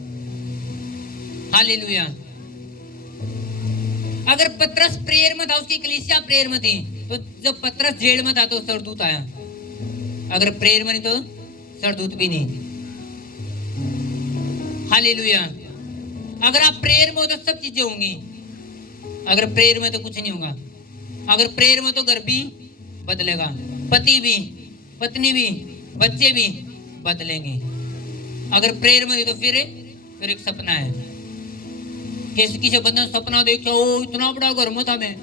हालेलुया। अगर पतरस प्रेयर में था, उसकी कलीसिया प्रेयर में थी, तो जब पतरस जेल में था तो सरदूत आया। अगर प्रेयर में नहीं तो सरदूत भी नहीं। हालेलुया। अगर आप प्रेयर में हो तो सब चीजें होंगी, अगर प्रेयर में तो कुछ नहीं होगा। अगर प्रेयर में तो घर भी बदलेगा, पति भी, पत्नी भी, बच्चे भी बदलेंगे। अगर प्रेयर में तो फिर एक सपना है। किसी बंदा सपना देखा, ओ इतना बड़ा घर में था, मैं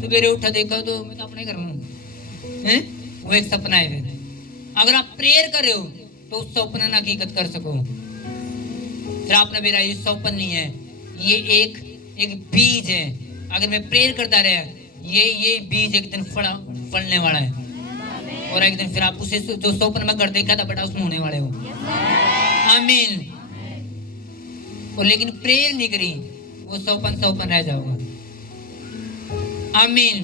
सवेरे उठा देखा तो मैं तो अपने घर में हूं, वो एक सपना है। फिर अगर आप प्रेयर कर रहे हो तो उस सपना ना हकीकत कर सको। फिर आपने मेरा ये सपन नहीं है, ये एक बीज है। अगर मैं प्रेयर करता रहा, ये बीज एक दिन फलने वाला है, और एक दिन फिर आप उसे जो सपन में कर देखा था बेटा उसमें होने वाले हो। आमीन। और लेकिन प्रेयर नहीं करी, वो सपन रह जाओगा। आमीन।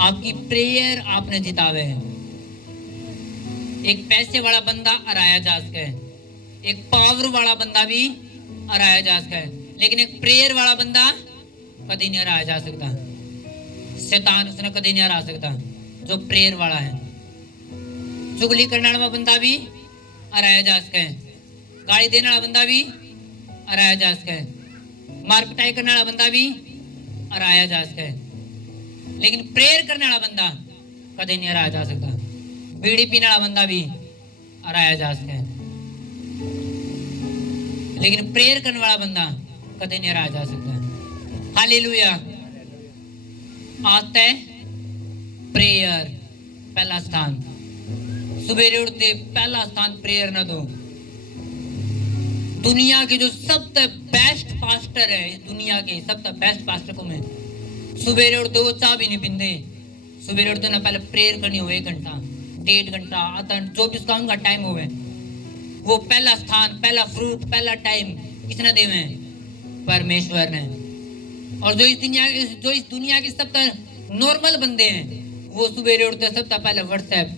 आपकी प्रेयर आपने जितावे है। एक पैसे वाला बंदा अराया जा सके, एक पावर वाला बंदा भी हराया जा सकता है, लेकिन एक प्रेयर वाला बंदा कभी नहीं हराया जा सकता। शैतान उसने कभी नहीं हरा सकता जो प्रेयर वाला है। चुगली करने वाला बंदा भी हराया जा सकता है, गाली देने वाला बंदा भी हराया जा सकता है, मार पिटाई करने वाला बंदा भी हराया जा सकता है, लेकिन प्रेयर करने वाला बंदा कभी नहीं हराया जा सकता। बीड़ी पीने वाला बंदा भी हराया जा सकता है, लेकिन प्रेयर करने वाला बंदा कभी नहीं हराया जा सकता। हालेलुया। आता है प्रेयर पहला स्थान। सवेरे उठते पहला स्थान प्रेयर ना दो। दुनिया के जो सबसे बेस्ट पास्टर है, दुनिया के सबसे बेस्ट पास्टर को मैं सवेरे उठते वो चाय भी नहीं पीते। सवेरे उठते ना पहले प्रेयर करनी हो 1 घंटा 1.5 घंटा आधा जो भी उसका उनका टाइम हो, वो पहला स्थान, पहला फ्रूट, पहला टाइम किसने देवे? परमेश्वर ने। और जो इस दुनिया के सब नॉर्मल बंदे हैं, वो सवेरे उठते सबसे पहले व्हाट्सएप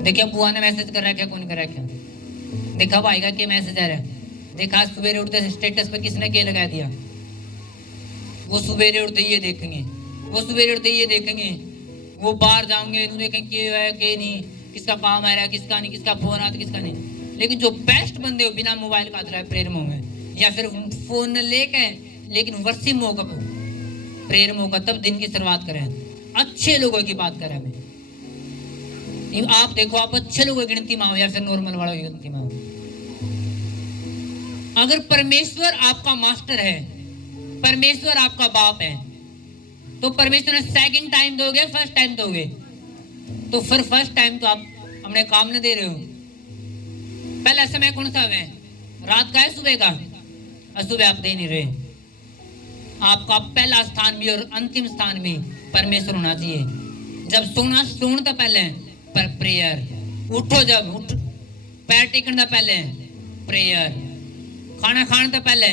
देखिए, बुआ ने मैसेज कर रखा, कौन कर रखा, देखा भाई का क्या मैसेज आ रहा है, देखा सवेरे उठते स्टेटस पे किसने क्या लगा दिया। वो सवेरे उठते ये देखेंगे, वो सवेरे उठते ये देखेंगे, वो बाहर जाओगे देखेंगे क्या है क्या नहीं, किसका काम आ रहा है किसका नहीं, किसका फोन आता किसका नहीं। लेकिन जो बेस्ट बंदे हो बिना मोबाइल का रहा है प्रेयर में होंगे, या फिर फोन लेके लेकिन वर्षी मौका प्रेयर मौका, तब दिन की शुरुआत करें। अच्छे लोगों की बात करें, आप देखो, आप अच्छे लोगों की गिनती में हो या फिर नॉर्मल वालों की गिनती में हो, अगर परमेश्वर आपका मास्टर है, परमेश्वर आपका बाप है, तो परमेश्वर ने सेकंड टाइम दोगे, फर्स्ट टाइम दोगे? तो फिर फर्स्ट टाइम तो आप अपने काम न दे रहे हो। पहला समय कौन सा है? रात का है, सुबह का? और सुबह आप दे नहीं रहे। आपका पहला स्थान भी और अंतिम स्थान भी परमेश्वर होना चाहिए। जब सोना तो पहले पर प्रेयर, उठो जब उठ, पैर टेकने तो पहले प्रेयर, खाना खाने तो पहले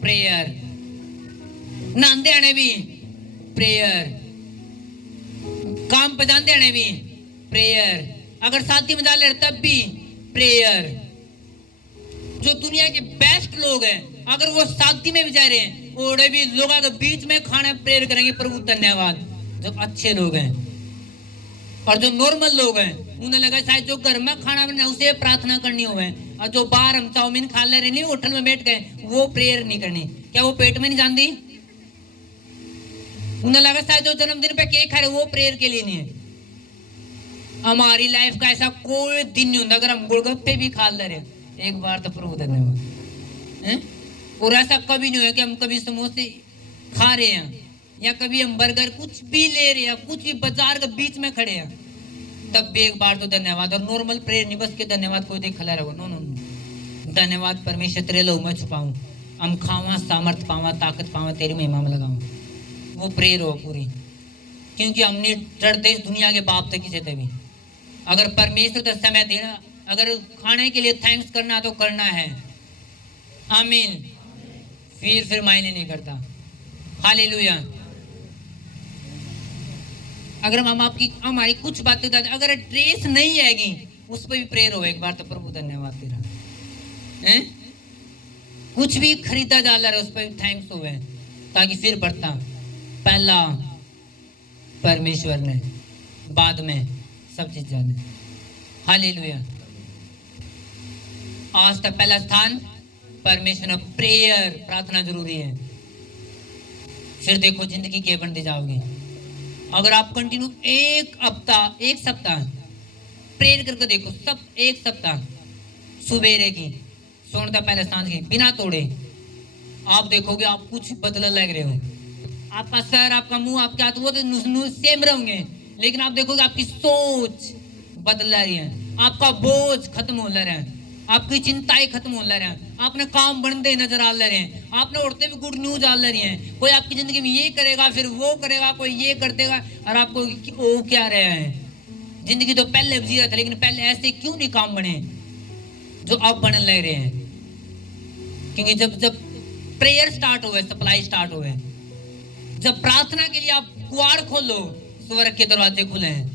प्रेयर, नहाते आने भी प्रेयर, काम पे जाते आने भी प्रेयर, अगर साथी में डाले तब भी प्रेयर। जो दुनिया के बेस्ट लोग हैं, अगर वो साथी में भी जा रहे हैं, और भी लोगों के बीच में खाना प्रेयर करेंगे, प्रभु धन्यवाद। जो अच्छे लोग हैं और जो नॉर्मल लोग हैं, उन्हें लगा शायद जो घर में खाना बना उसे प्रार्थना करनी हो, और जो बाहर हम चाउमीन खा ले रहे नहीं, होटल में बैठ गए, वो प्रेयर नहीं करनी। क्या वो पेट में नहीं जानती? उन्हें लगा शायद जो जन्मदिन पे केक खा रहे वो प्रेयर के लिए नहीं है। हमारी लाइफ का ऐसा कोई दिन नहीं होता अगर हम गोलगप्पे भी खा ले रहे, एक बार तो प्रभु धन्यवाद। और ऐसा कभी नहीं हुआ कि हम कभी समोसे खा रहे हैं या कभी हम बर्गर कुछ भी ले रहे हैं, कुछ भी बाजार के बीच में खड़े हैं, तब भी एक बार तो धन्यवाद। और नॉर्मल प्रेयर नहीं बस के धन्यवाद कोई देख खला रहा, नो नो नो, धन्यवाद परमेश्वर तेरे लो मैं छुपाऊं, हम खावा सामर्थ पावा, ताकत पावा, तेरी महिमा में लगाऊं, वो प्रेयर हो पूरी। क्योंकि हमने डरते इस दुनिया के बाप तक किसी से भी, अगर परमेश्वर का समय देना, अगर खाने के लिए थैंक्स करना तो करना है, आमीन, फिर मायने नहीं करता। हालेलुया। अगर हम आपकी हमारी कुछ बातें अगर ट्रेस नहीं आएगी, उस पर भी प्रेयर हो एक बार तो प्रभु धन्यवाद तेरा, हैं? कुछ भी खरीदा जा रहा है उस पर भी थैंक्स हो, ताकि फिर बढ़ता। पहला परमेश्वर ने, बाद में सब चीज जाने। हालेलुया। आज तक पहला स्थान परमेश्वर ने, प्रेयर, प्रार्थना जरूरी है। फिर देखो जिंदगी क्या बनती जाओगी अगर आप कंटिन्यू एक सप्ताह प्रेयर करके देखो, सब एक सप्ताह सुबेरे की, सोने पहले सांझ की, बिना तोड़े, आप देखोगे आप कुछ बदला लग रहे हो। आपका सर, आपका मुंह, आपके हाथ वो तो सेम रहेंगे, लेकिन आप देखोगे आपकी सोच बदल रही है, आपका बोझ खत्म हो रहा है, आपकी चिंताएं खत्म हो रही हैं, आपने काम बनते नजर आ रहे हैं, आपने उड़ते भी गुड न्यूज आ रही हैं। कोई आपकी जिंदगी में ये करेगा, फिर वो करेगा, कोई ये कर देगा, और आपको वो क्या रहा है, जिंदगी तो पहले जी रहा था, लेकिन पहले ऐसे क्यों नहीं काम बने जो अब बनने लग रहे हैं? क्योंकि जब प्रेयर स्टार्ट हुए, सप्लाई स्टार्ट हुए, जब प्रार्थना के लिए आप कुआड़ खोलो, स्वर्ग के दरवाजे खुले हैं।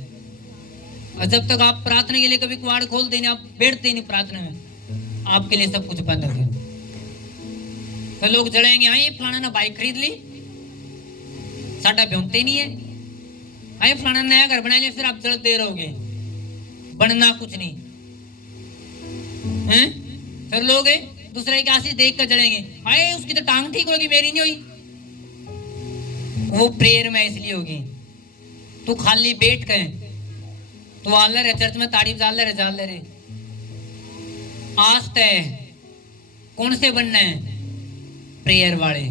और जब तक आप प्रार्थना के लिए कभी कुआड़ खोलते नहीं, आप बैठते नहीं प्रार्थना में, आपके लिए सब कुछ बंद है। तो लोग जड़ेंगे, हाँ ये फलाना ने बाइक खरीद ली, साडा ब्योंते नहीं है, हाँ फलाना नया घर बना लिया, फिर आप जड़ते रहोगे, बनना कुछ नहीं है। फिर लोग दूसरे के आशीष देख कर जड़ेंगे, हाँ उसकी तो टांग ठीक होगी, मेरी नहीं हुई। वो प्रेयर में इसलिए होगी, तू खाली बैठ के तू आलर है चर्च में ताड़ी जाल रहे। आज तय कौन से बनना है? प्रेयर वाले।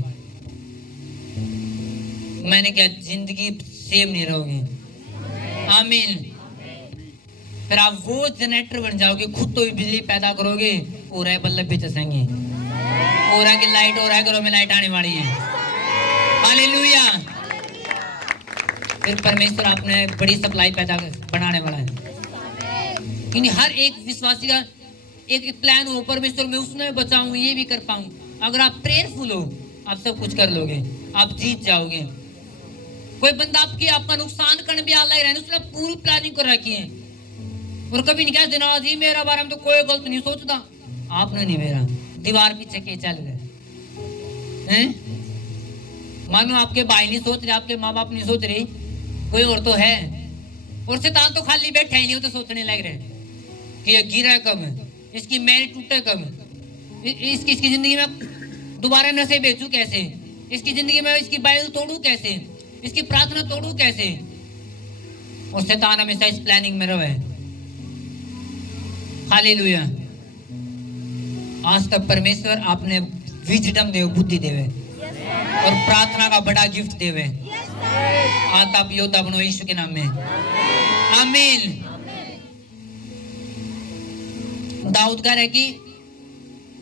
मैंने क्या जिंदगी सेम नहीं रहोगी, आमीन। फिर आप वो जनरेटर बन जाओगे, खुद तो बिजली पैदा करोगे, और है बल्लभ भी चसेंगे, और है कि लाइट, और है घरों में लाइट आने वाली है। हालेलुया। फिर परमेश्वर आपने बड़ी सप्लाई पैदा बनाने वाला है, क्योंकि हर एक विश्वासी का एक प्लान हो, परमेश्वर मैं उसमें बचाऊं, ये भी कर पाऊं। अगर आप प्रेयरफुल हो, आप सब कुछ कर लोगे, आप जीत जाओगे। कोई बंदा आपका नुकसान करने भी आ रहा है, उसने पूरी प्लानिंग कर रखी है, और कभी नहीं कहा जनाब जी मेरा बारे में तो कोई गलत नहीं सोचता, आपने नहीं, मेरा दीवार पीछे के चल रहे हैं। मानो आपके भाई नहीं सोच रहे, आपके माँ बाप नहीं सोच रहे, कोई और तो है, और शैतान तो खाली बैठा ही नहीं, वो तो सोचने लग रहे कि ये गिरा कब, इसकी मैरिज टूटे कब, इसकी जिंदगी में दोबारा नशे बेचूं कैसे, इसकी जिंदगी में इसकी बाइबल तोड़ू कैसे, इसकी प्रार्थना तोड़ू कैसे। और शैतान हमेशा इस प्लानिंग में रहे। हालेलुया। आज तक परमेश्वर आपने विजडम देव, बुद्धि देवे और प्रार्थना का बड़ा गिफ्ट देवे। आज आप योद्धा बनो यीशु के नाम में, आमीन। दाऊद कह रहा है कि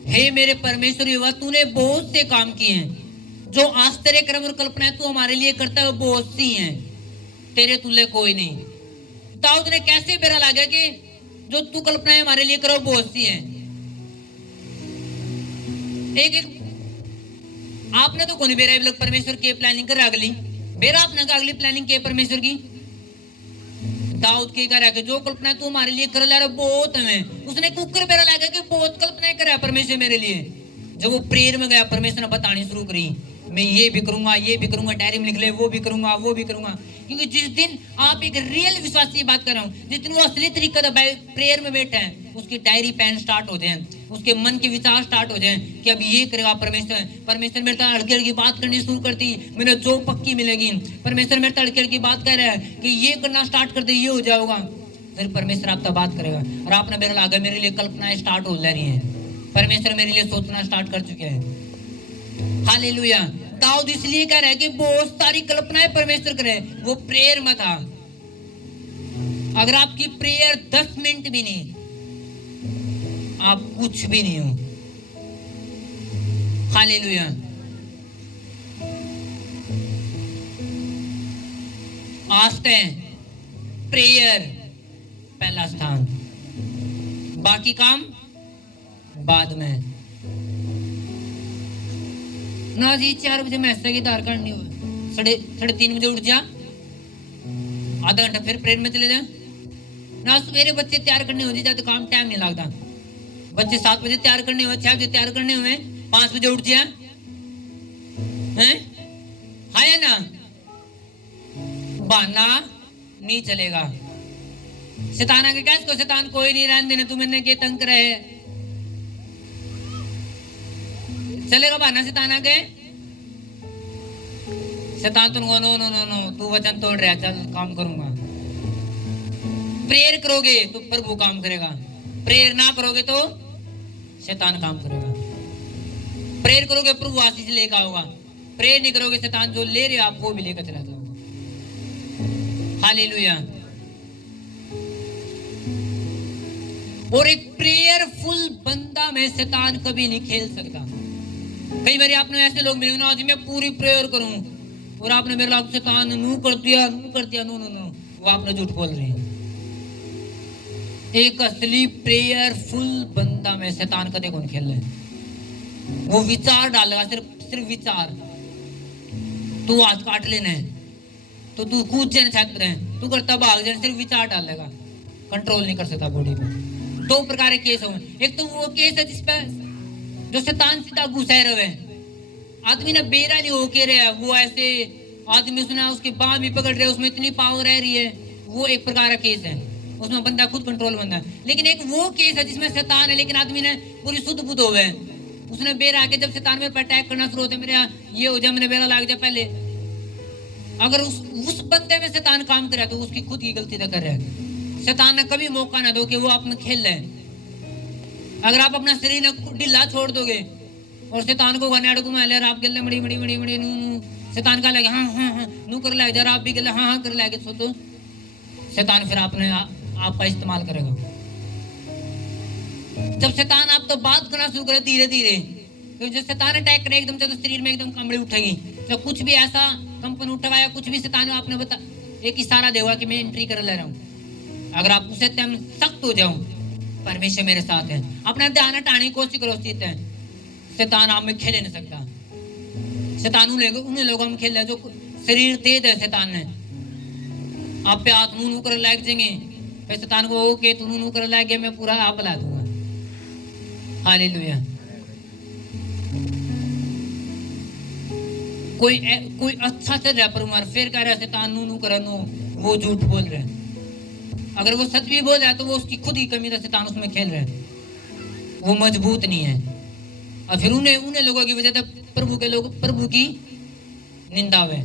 हे मेरे परमेश्वर यहोवा, तूने बहुत से काम किए हैं, जो आश्चर्य क्रम और कल्पनाएं तू हमारे लिए करता है वो बहुत सी हैं, तेरे तुल्य कोई नहीं। दाऊद ने कैसे बेरा लागा कि जो तू कल्पनाएं हमारे लिए करो बहुत सी हैं। एक आपने तो कौन बेरा लोग परमेश्वर की प्लानिंग कर अगली बेरा आपने अगली प्लानिंग की परमेश्वर की। दाऊद की कह रहा कि जो कल्पना तू हमारे लिए कर ला रहा बहुत है। उसने कुकर बेरा लगा कि बहुत कल्पनाएं करा परमेश्वर मेरे लिए। जब वो प्रेयर में गया परमेश्वर ने बतानी शुरू करी, मैं ये भी करूंगा, ये भी करूंगा, डायरी में लिख ले, वो भी करूंगा, वो भी करूंगा। क्योंकि जिस दिन आप एक रियल विश्वासी बात कर रहा हूं, जिस दिन वो असली तरीके से प्रेयर में बैठे हैं, उसकी डायरी पेन स्टार्ट हो जाए, उसके मन के विचार स्टार्ट हो जाए कि अब ये करेगा परमेश्वर। परमेश्वर मेरे साथ हल्की हल्की बात करनी शुरू करती, मैंने जो पक्की मिलेगी। परमेश्वर मेरे साथ हल्की हल्की बात कर रहा है कि ये करना स्टार्ट कर दे, ये हो जाएगा। फिर परमेश्वर आपका बात करेगा। और आपने मेरे लागा मेरे लिए कल्पनाएं स्टार्ट हो जा रही है, परमेश्वर मेरे लिए सोचना स्टार्ट कर चुके हैं। हालेलुया। दाऊद इसलिए कह रहा है कि बहुत सारी कल्पनाएं परमेश्वर करे, वो प्रेयर में था। अगर आपकी प्रेयर 10 मिनट भी नहीं, आप कुछ भी नहीं हो। हालेलुया। आस्ते प्रेयर पहला स्थान, बाकी काम बाद में ना जी। 4 बजे मैसेज की तार करनी हो, 3:30 बजे उठ जा, आधा घंटा फिर प्रेयर में चले जा ना। सवेरे बच्चे तैयार करने हो जाए तो काम टाइम नहीं लगता। बच्चे 7 बजे तैयार करने हुए, 6 बजे तैयार करने हुए, 5 बजे उठ जा है ना। बहाना नहीं चलेगा। शैतान आके क्या इसको, शैतान कोई नहीं रहने देने, तू मैंने के तंग करे चलेगा बहाना। शैतान आके, शैतान तो नो नो नो नो, तू वचन तोड़ रहा, चल काम करूंगा। प्रेयर करोगे तो प्रभु काम करेगा, प्रेयर ना करोगे तो शैतान काम करेगा। प्रेयर करोगे प्रभु आशीष लेकर आऊंगा, प्रेयर नहीं करोगे शैतान जो ले रहे आप वो भी लेकर चला जाऊंगा। हालेलुया। और एक प्रेयरफुल बंदा में शैतान कभी नहीं खेल सकता। कई बार आपने ऐसे लोग मिले ना, आज मैं पूरी प्रेयर करूं और आपने मेरे लाख शैतान नू कर दिया, नो नो नो, वो आपने झूठ बोल रहे हैं। एक असली प्रेयरफुल बंदा में शैतान कदे कौन खेल रहे, वो विचार डालेगा, सिर्फ विचार। तू हाथ काट लेना है तो तू कूद जाने छात्र है, तू करता भाग जाने, सिर्फ विचार डालेगा, कंट्रोल नहीं कर सकता बॉडी में। 2 प्रकार के केस होंगे। एक तो वो केस है जिसपे जो शैतान सीधा घुसा रहे, आदमी ना बेरा नहीं होके रहा, वो ऐसे आदमी सुना उसके बाह भी पकड़ रहे, उसमें इतनी पावर रह रही है, वो एक प्रकार का केस है, उसमें बंदा खुद कंट्रोल बंदा है। लेकिन एक वो केस है जिसमें शैतान है लेकिन आदमी ने पूरी शुद्ध बुद्ध हो गए, उसने बेरा आके जब शैतान मेरे पर अटैक करना शुरू होता है, मेरे ये हो जाए, मैंने बेरा लाग जाए पहले। अगर उस बंदे में शैतान काम करे तो उसकी खुद की गलती तो कर रहा है। शैतान ने कभी मौका ना दो कि वो आप में खेल रहे हैं। अगर आप अपना शरीर ढीला छोड़ दोगे और शैतान को गनाड़ घुमा ले, आप गिले मड़ी मड़ी मड़ी मड़ी नू, शैतान का लगे हाँ हाँ हाँ नू कर लाए, जरा आप भी गिले हाँ हाँ कर लाएगे, सोचो शैतान फिर आपने आपका इस्तेमाल करेगा। जब शैतान आप तो बात करना शुरू करे धीरे धीरे, तो जब शैतान अटैक करे एकदम से तो शरीर में एकदम कंबड़ी उठेगी। जब कुछ भी ऐसा कंपन उठेगा या कुछ भी शैतान आपने बता एक इशारा देगा कि मैं एंट्री कर ले रहा हूँ, अगर आप उसे सख्त हो जाओ, परमेश्वर मेरे साथ है, अपना ध्यान हटाने की कोशिश करो, स्थित है, शैतान आप में खेल नहीं सकता। शैतान उन्हें लोगों में खेल है जो शरीर दे दे शैतान ने, आप पे हाथ मुंह कर लाग जाएंगे, फिर शैतान को ओके तू मुंह कर लाग गया, मैं पूरा आप ला दूंगा। हालेलुया। कोई अच्छा चल रहा पर फिर कह रहा है शैतान नू कर नो, वो झूठ बोल रहे हैं। अगर वो सच भी बोल रहा है तो वो उसकी खुद ही कमी था, शैतान उसमें खेल रहे हैं, वो मजबूत नहीं है। और फिर उन्हें लोगों की वजह से प्रभु की निंदा हुए।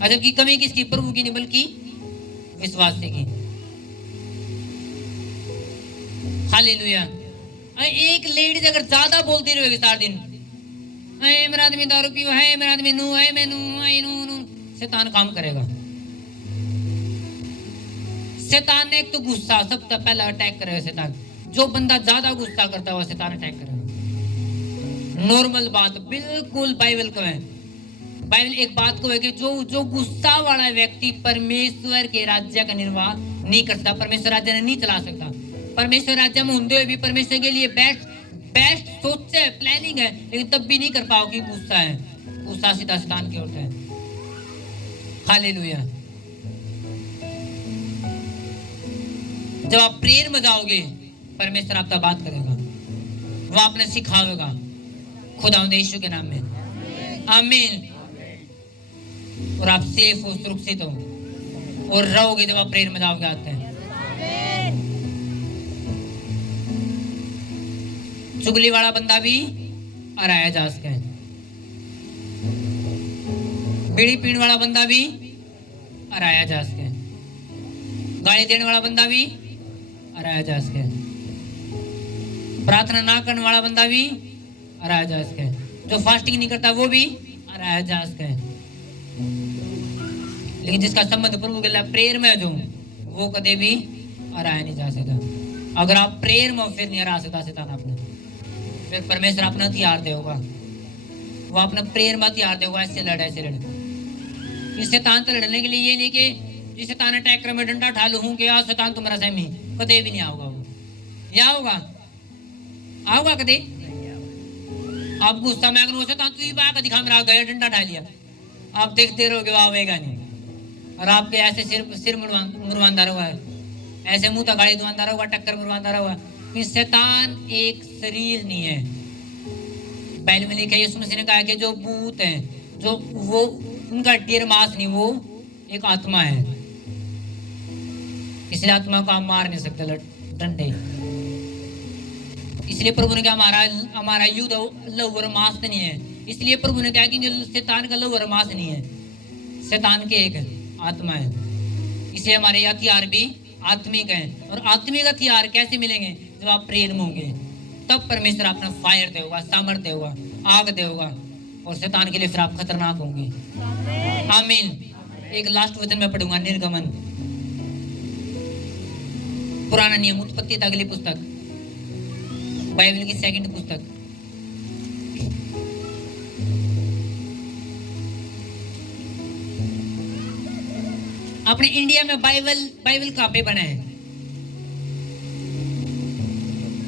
अजब की कमी किसकी? प्रभु की नहीं बल्कि विश्वास की। हालेलुया। एक लेडीज अगर ज्यादा बोलती रहेगी सारा दिन, मेरा आदमी दारू पियो है, मेरा आदमी नू है, मैं नू है, नू नू, शैतान काम करेगा। शैतान ने एक तो गुस्सा सबसे पहला अटैक करेगा। शैतान जो बंदा ज्यादा गुस्सा करता है वो शैतान अटैक करेगा। नॉर्मल बात बिल्कुल बाइबल को है। बाइबल एक बात को है कि जो गुस्सा वाला व्यक्ति परमेश्वर के राज्य का निर्वाह नहीं करता, परमेश्वर राज्य ने नहीं चला सकता। परमेश्वर राज्य में होते हुए भी परमेश्वर के लिए बेस्ट सोच है, प्लानिंग है, लेकिन तब भी नहीं कर पाओगे। गुस्सा है, गुस्सा सीधा शैतान की ओर है। हालेलुया। जब आप प्रेयर में जाओगे परमेश्वर आपका बात करेगा, वो आपने सिखाएगा खुदा यीशु के नाम में। आमीन। और आप सेफ हो, सुरक्षित हो और रहोगे जब आप प्रेयर में जाओगे। आते हैं चुगली वाला बंदा भी अराया जा सके, बीड़ी पीने वाला बंदा भी अराया जा सके, गाली देने वाला बंदा भी अराया जा सके, प्रार्थना ना करने वाला बंदा भी अराया जा सके, जो फास्टिंग नहीं करता वो भी अराया जा सके। लेकिन जिसका संबंध प्रभु के लिए प्रेयर में जो वो कदे भी हराया नहीं जा सकता। अगर आप प्रेयर में फिर नहीं हरा सकता शैतान आपने, फिर परमेश्वर अपना हथियार देगा, वो अपना प्रेयर में हथियार देगा। ऐसे लड़े इस शैतान से लड़ने के लिए ये नहीं कि जिस शैतान अटैक कर मैं डंडा उठा लूं कि यार शैतान तुम्हारा सहमी, कदे भी नहीं आओगा। वो क्या होगा? आओगा कदे? आप गुस्सा में अगर शैतान तू ही बात दिखा मेरा गया डंडा उठा लिया, आप देखते रहोगे वो आवेगा नहीं। और आपके ऐसे सिर मुरवांदा रहोगा, ऐसे मुंह तक गाड़ी दुआंदा रहोगा, टक्कर मुरवांदा रहोगा। शैतान एक शरीर नहीं है। बाइबल में लिखा है, यीशु मसीह ने कहा कि जो भूत है, जो वो उनका ढेर मांस नहीं, वो एक आत्मा है। इसलिए आत्मा को आप मार नहीं सकते डंडे। इसलिए प्रभु ने कहा हमारा युद्ध लहू और मांस नहीं है। इसलिए प्रभु ने कहा कि जो शैतान का लहू और मांस नहीं है, शैतान के एक आत्मा है। इसलिए हमारे हथियार भी आत्मिक हैं। और आत्मिक हथियार कैसे मिलेंगे? जब आप प्रेयर में होंगे, तब परमेश्वर अपना फायर देगा, सामर्थ्य देगा, आग देगा, और शैतान के लिए फिर आप खतरनाक होंगे। आमीन। एक लास्ट वचन में पढ़ूंगा, निर्गमन, पुराना नियम, उत्पत्ति तक अगली पुस्तक, बाइबल की सेकंड पुस्तक। अपने इंडिया में बाइबल कहां पे बना है?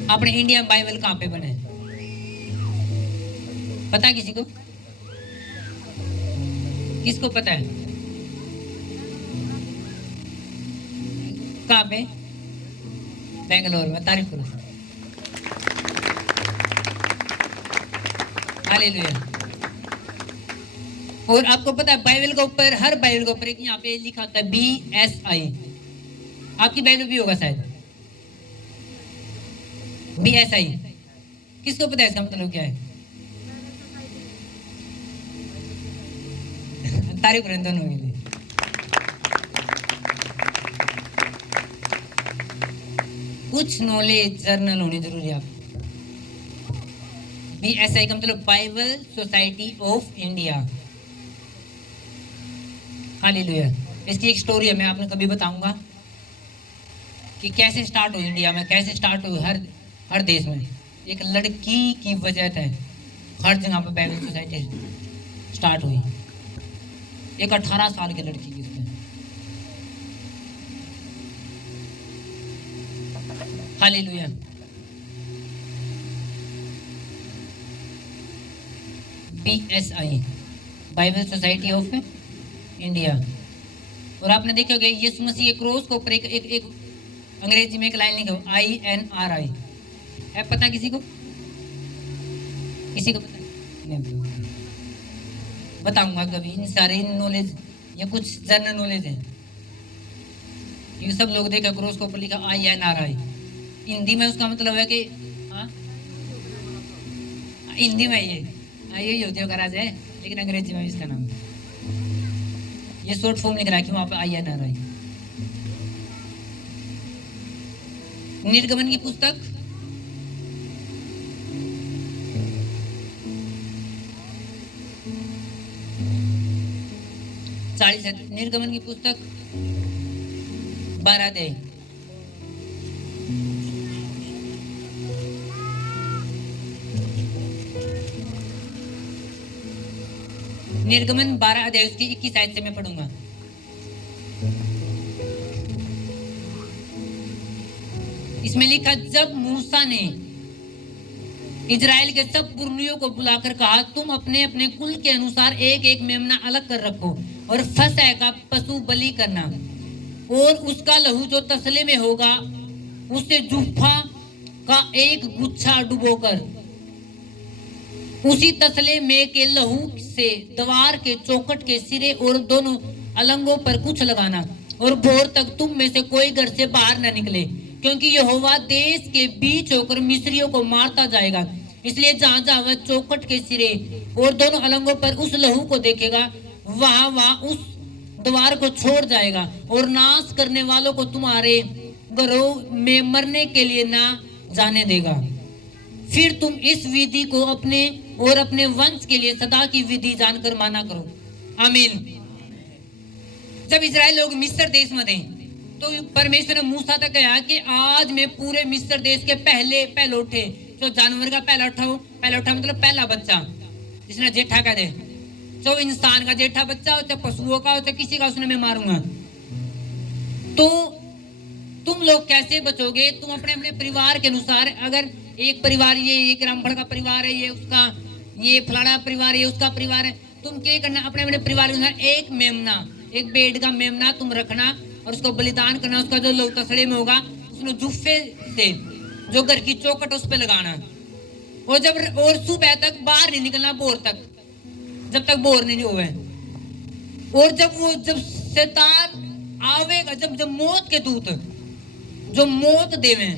अपने इंडिया में बाइबल कहां पे बना है? पता है किसी को? किसको पता है? कहां पे? बेंगलोर में। तारीफ करो। हालेलुया। और आपको पता है बाइबल के ऊपर, हर बाइबल के ऊपर एक यहाँ पे लिखा होता है BSI। आपकी बाइबल भी होगा शायद BSI। किसको पता है इसका मतलब क्या है? तारीफ करें दोनों के लिए। कुछ नॉलेज जर्नल होनी जरूरी है आपको। BSI का मतलब Bible society of India. Hallelujah. इसकी एक स्टोरी है, मैं आपने कभी बताऊंगा कि कैसे स्टार्ट हुई इंडिया में, कैसे स्टार्ट हुई हर देश में। एक लड़की की वजह से हर जगह पे बाइबल सोसाइटी स्टार्ट हुई। एक 18 साल की लड़की की। Hallelujah. BSI, Bible society of India. और आपने देखा होगा यीशु मसीह एक क्रोस के ऊपर एक अंग्रेजी में एक लाइन लिखा INRI है। पता किसी को? किसी को पता नहीं? बताऊंगा कभी। इन सारे नॉलेज या कुछ जनरल नॉलेज है। ये सब लोग देखा क्रोस के ऊपर लिखा INRI। हिंदी में उसका मतलब है कि हिंदी में ये यहूदियों का राज है, लेकिन अंग्रेजी में इसका नाम है। ये शॉर्ट फॉर्म लिख रहा है कि वहां पे INRI। निर्गमन की पुस्तक 40 है। निर्गमन की पुस्तक 12 अध्याय। निर्गमन 12 अध्याय उसकी 21 आयत से मैं पढ़ूंगा। इसमें लिखा, जब मूसा ने इजराइल के सब पुरनियों को बुलाकर कहा, तुम अपने अपने कुल के अनुसार एक एक मेमना अलग कर रखो और फसह का पशु बलि करना, और उसका लहू जो तसले में होगा उससे जुफा का एक गुच्छा डुबोकर उसी तसले में के लहू से द्वार के चौखट के सिरे और दोनों अलंगों पर कुछ लगाना, और भोर तक तुम में से कोई घर से बाहर न निकले, क्योंकि यहोवा देश के बीच होकर मिस्रियों को मारता जाएगा। इसलिए जहां जहां वह चौखट के सिरे और दोनों अलंगों पर उस लहू को देखेगा, वहां वहां उस द्वार को छोड़ जाएगा, और नाश करने वालों को तुम्हारे घरों में मरने के लिए ना जाने देगा। फिर तुम इस विधि को अपने और अपने वंश के लिए सदा की विधि जानकर माना करो। आमीन। जब इजराइल लोग मिस्र देश में थे, तो परमेश्वर ने मूसा तक कहा कि आज मैं पूरे मिस्र देश के पहलौठे, जो जानवर का पहलौठा मतलब पहला बच्चा, जिसने जेठा कह दे, जो इंसान का जेठा बच्चा हो, चाहे पशुओं का हो, चाहे किसी का, उसने मैं मारूंगा। तो तुम लोग कैसे बचोगे? तुम अपने अपने परिवार के अनुसार, अगर एक परिवार ये रामफल का परिवार है, ये उसका, ये फलाना परिवार, ये उसका परिवार है, तुम क्या करना, अपने अपने परिवार के अनुसार एक मेमना, एक बेड का मेमना तुम रखना और उसको बलिदान करना। उसका जो लोग तसड़े में होगा, उसमें जुफे से जो घर की चौखट उस पे लगाना, और सुबह तक बाहर नहीं निकलना, भोर तक, जब तक भोर नहीं हुए। और जब शैतान आवेगा, जब मौत के दूत जो मौत देवे,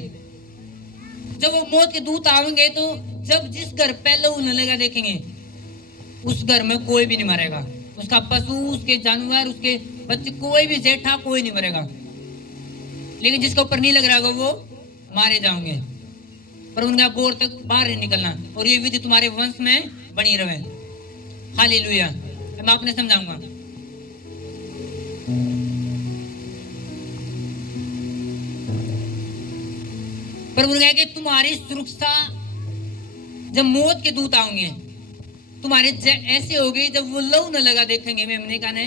जब वो मौत के दूत आवेंगे, तो जब जिस घर पे लहू न लगा देखेंगे, उस घर में कोई भी नहीं मरेगा, उसका पशु, उसके जानवर, उसके बच्चे, कोई भी जेठा कोई नहीं मरेगा। लेकिन जिसके ऊपर नहीं लग रहा होगा वो मारे जाओगे, पर उनका बोर तक बाहर नहीं निकलना, और ये विधि तुम्हारे वंश में बनी रहे। हालेलुया। मैं आपने समझाऊंगा। पर उन्होंने कहा कि तुम्हारी सुरक्षा, जब मौत के दूत आएंगे, तुम्हारे ऐसे हो गए, जब वो लहू न लगा देखेंगे मेमने का ने,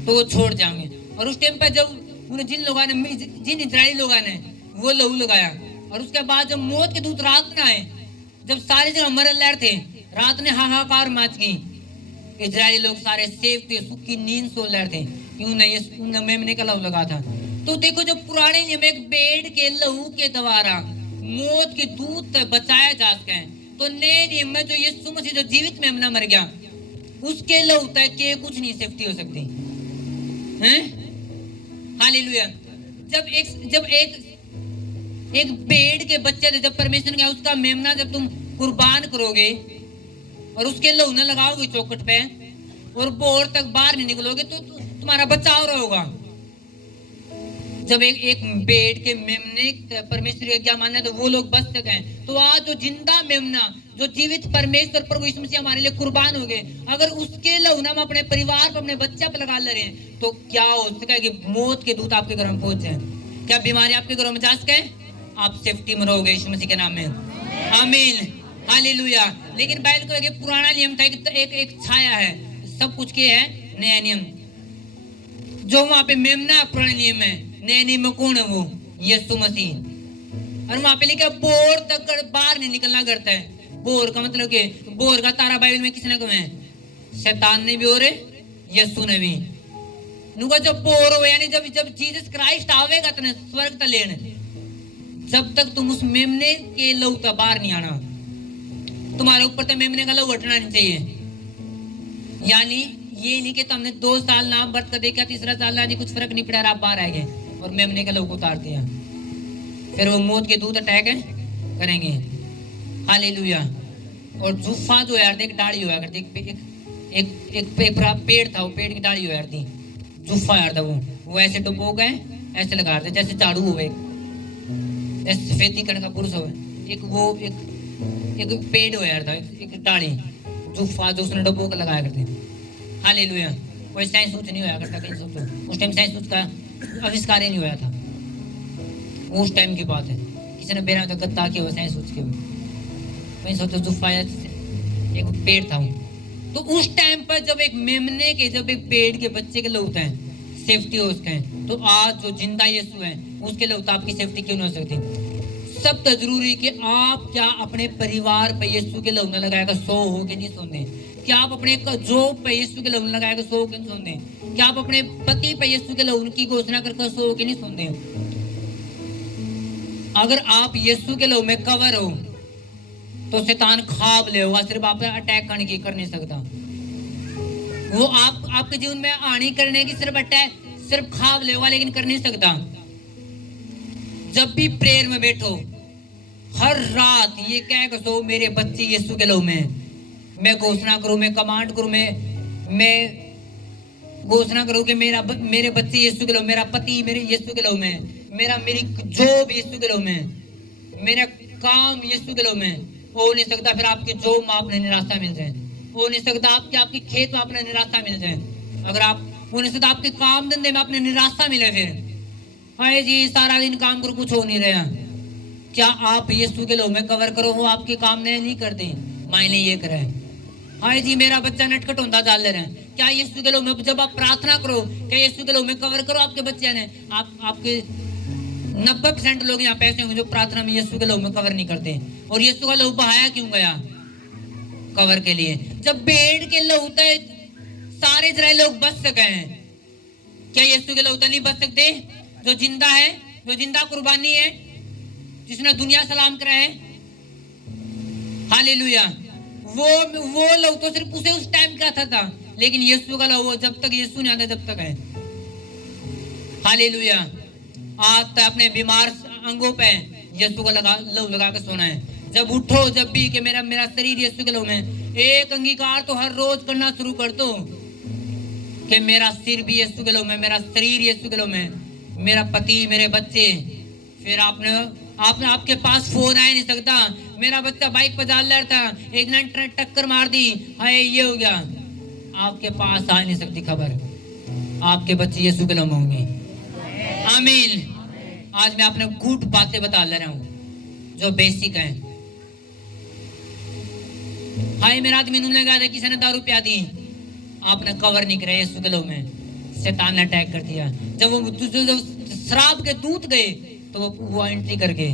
तो वो छोड़ जाएंगे। और उस टाइम पर जब उन्हें जिन इजराइली लोगों ने वो लहू लगाया, और उसके बाद जब मौत के दूत रात में आए, जब सारे जगह मर लहर थे, रात ने हाहाकार मच गई, इजराइली लोग सारे सेफ थे, सुख की नींद सो लहर थे, क्यों नहीं मेमने का लहू लगा था। तो देखो, जब पुराने नियम एक बेड़ के लहू के द्वारा मौत के दूत बचाया जा सके, तो नए नियम में जो यीशु मसीह जो जीवित मेमना मर गया, उसके लहू तक के कुछ नहीं सेफ्टी हो सकती है। हालेलुया। जब एक बेड़ के बच्चे थे, जब परमेश्वर ने उसका मेमना जब तुम कुर्बान करोगे और उसके लहू न लगाओगे चौखट पे, और भोर तक बाहर नहीं निकलोगे, तो तुम्हारा बचाव रहेगा। जब एक बेड़ के मेमने परमेश्वर की आज्ञा मानना, तो वो लोग बच सके। तो आज जो जिंदा मेमना, जो जीवित परमेश्वर प्रभु यीशु मसीह हमारे लिए कुर्बान हो गए, अगर उसके लहू हम अपने परिवार पर, अपने बच्चे पर लगा ले रहे हैं, तो क्या हो सका कि मौत के दूत आपके घर में पहुंच जाए? क्या बीमारी आपके घरों में जा सके? आप सेफ्टी में रहोगे यीशु मसीह के नाम में। आमीन। हालेलुया। लेकिन बाइबल को पुराना नियम था, एक छाया है, सब कुछ के है नया नियम। जो वहां पे मेमना पुराने नियम है, नए नियम में कौन है? वो यीशु मसीह। और वहां पे लिखा बोर तक बाहर नहीं निकलना करता है। बोर का मतलब के बोर का तारा बाइबल में किसने कहा है? शैतान ने भी और यीशु ने भी। नुका जब बोर हो, यानी जब जीसस क्राइस्ट आवेगा तने स्वर्ग तक लेने, जब तक तुम उस मेमने के लहू तक बाहर नहीं आना, तुम्हारे ऊपर तो मेमने का लहू हटना नहीं चाहिए। यानी ये नहीं कि तुमने 2 साल नाम बरत कर देखा, 3रा साल यानी कुछ फर्क नहीं पड़ा, आप बाहर आ गए और मेमने का लहू को उतार दिया, फिर वो मौत के दूत अटैक करेंगे। हालेलुया। और जुफा जो यार एक डाली हुआ करती, एक पेड़ था, वो पेड़ की डाली हुआ यार थी, जुफा यार था, वो ऐसे डुबो गए, ऐसे लगा दे जैसे झाड़ू हुए, सफेदी कण का पुरुष हो, एक पेड़ हो यार था, एक डाली जो फादो उसने डब्बों का लगाया करते। हालेलुया। कोई साइंस सूच नहीं होया करता कहीं सोचो, उस टाइम साइंस सूच का आविष्कार ही नहीं होया था। उस टाइम की बात है, किसी ने बेरा तो गत्ता के हो साइंस सूच के हो, कहीं सोचो जुफाया एक पेड़ था। तो उस टाइम पर जब एक मेमने के, जब एक पेड़ के बच्चे के लिए होता है सेफ्टी हो उसके, तो आज जो जिंदा यीशु है उसके लिए होता, आपकी सेफ्टी क्यों नहीं हो सकती? सब तो जरूरी कि आप क्या अपने परिवार पे यीशु के लौना लगाएगा, सो हो के नहीं सोने? क्या आप अपने जॉब पे यीशु के लौना लगाएगा, सो के नहीं सोने? क्या आप अपने पति पे यीशु के लौन की घोषणा करके सो के नहीं सोने? अगर आप यीशु के लौ में कवर हो तो शैतान खाब ले होगा, सिर्फ आप अटैक करने की कर नहीं सकता। वो आपके जीवन में आनी करने की सिर्फ अटैक, सिर्फ खाब ले होगा, लेकिन कर नहीं सकता। जब भी प्रेयर में बैठो, हर रात ये कह के सो, मेरे बच्चे यीशु के लौ में, मैं घोषणा करूं, मैं कमांड करूं, मैं घोषणा करूं कि मेरे बच्चे यीशु के लौ, मेरा पति मेरे यीशु के लौ में, मेरी जॉब यीशु के लौ में, मेरा काम यीशु के लौ में। हो नहीं सकता फिर आपकी जॉब में आपने निराशा मिल जाए, हो नहीं सकता आपकी खेत में आपने निराशा मिल जाए, अगर आप हो नहीं सकता आपके काम धंधे में आपने निराशा मिले, फिर हाय जी सारा दिन काम करो कुछ हो नहीं रहा। क्या आप यीशु के लौ में कवर करो, वो आपके काम नहीं करते, मायने ये करे हाय जी मेरा बच्चा नटखट होता चाल रहे हैं, क्या यीशु के लौ में जब आप प्रार्थना करो, क्या यीशु के लौ में कवर करो आपके बच्चे ने? आपके 90% लोग यहाँ पैसे होंगे जो प्रार्थना में यीशु के लौ में कवर नहीं करते। और यीशु का लौ बहाया क्यों गया? कवर के लिए। जब पेड़ के लौ होता है सारे इजराइल लोग बच सके हैं, क्या यीशु के लौ नहीं बच सकते? जो जिंदा है, जो जिंदा कुर्बानी है, जिसने दुनिया सलाम करा है, हालेलुया, वो लौ तो सिर्फ उसे उस टाइम क्या था, लेकिन यीशु का लौ जब तक यीशु नहीं आता जब तक है। हालेलुया। आज तक अपने बीमार अंगों पे यीशु का लौ लगा के सोना है। जब उठो, जब भी कि मेरा शरीर यीशु के लौ में, एक अंगीकार तो हर रोज करना शुरू कर दो कि मेरा सिर भी यीशु के लौ में, मेरा शरीर यीशु के लौ में, मेरा पति, मेरे बच्चे। फिर आपके पास फोन आ नहीं सकता, मेरा बच्चा बाइक पर जा रहा था, एक ने टक्कर मार दी, हाय ये हो गया, आपके पास आ नहीं सकती खबर। आपके बच्चे यीशु के लौ में होंगे। आमीन। आज मैं आपने गुड बातें बता ले रहा हूं जो बेसिक है। हाय मेरा आदमी नूने गया था, किसी ने दारू पिया दी, आपने कवर नहीं कराया यीशु के लौ में, शैतान ने अटैक कर दिया। जब वो शराब के दूत गए तो वो एंट्री कर गए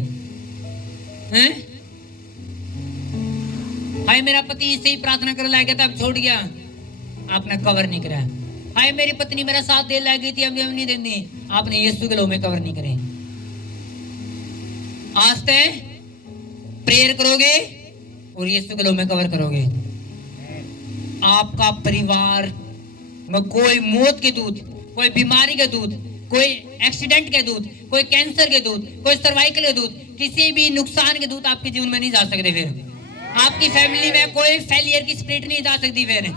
हैं। हाय मेरा पति इससे ही प्रार्थना कर लाया गया था, अब छोड़ गया, आपने कवर नहीं कराया। हाय मेरी पत्नी मेरा साथ दे ला गई थी, अब नहीं देनी, आपने यीशु के लौ में कवर नहीं करे। आज तक प्रेयर करोगे और यीशु के लौ में कवर करोगे, आपका परिवार में कोई मौत के दूत, कोई बीमारी के दूत, कोई एक्सीडेंट के दूत, कोई कैंसर के दूत, कोई सर्वाइकल के दूत, किसी भी नुकसान के दूत आपके जीवन में नहीं जा सकते। फिर आपकी फैमिली में कोई फेलियर की स्पिरिट नहीं जा सकती। फिर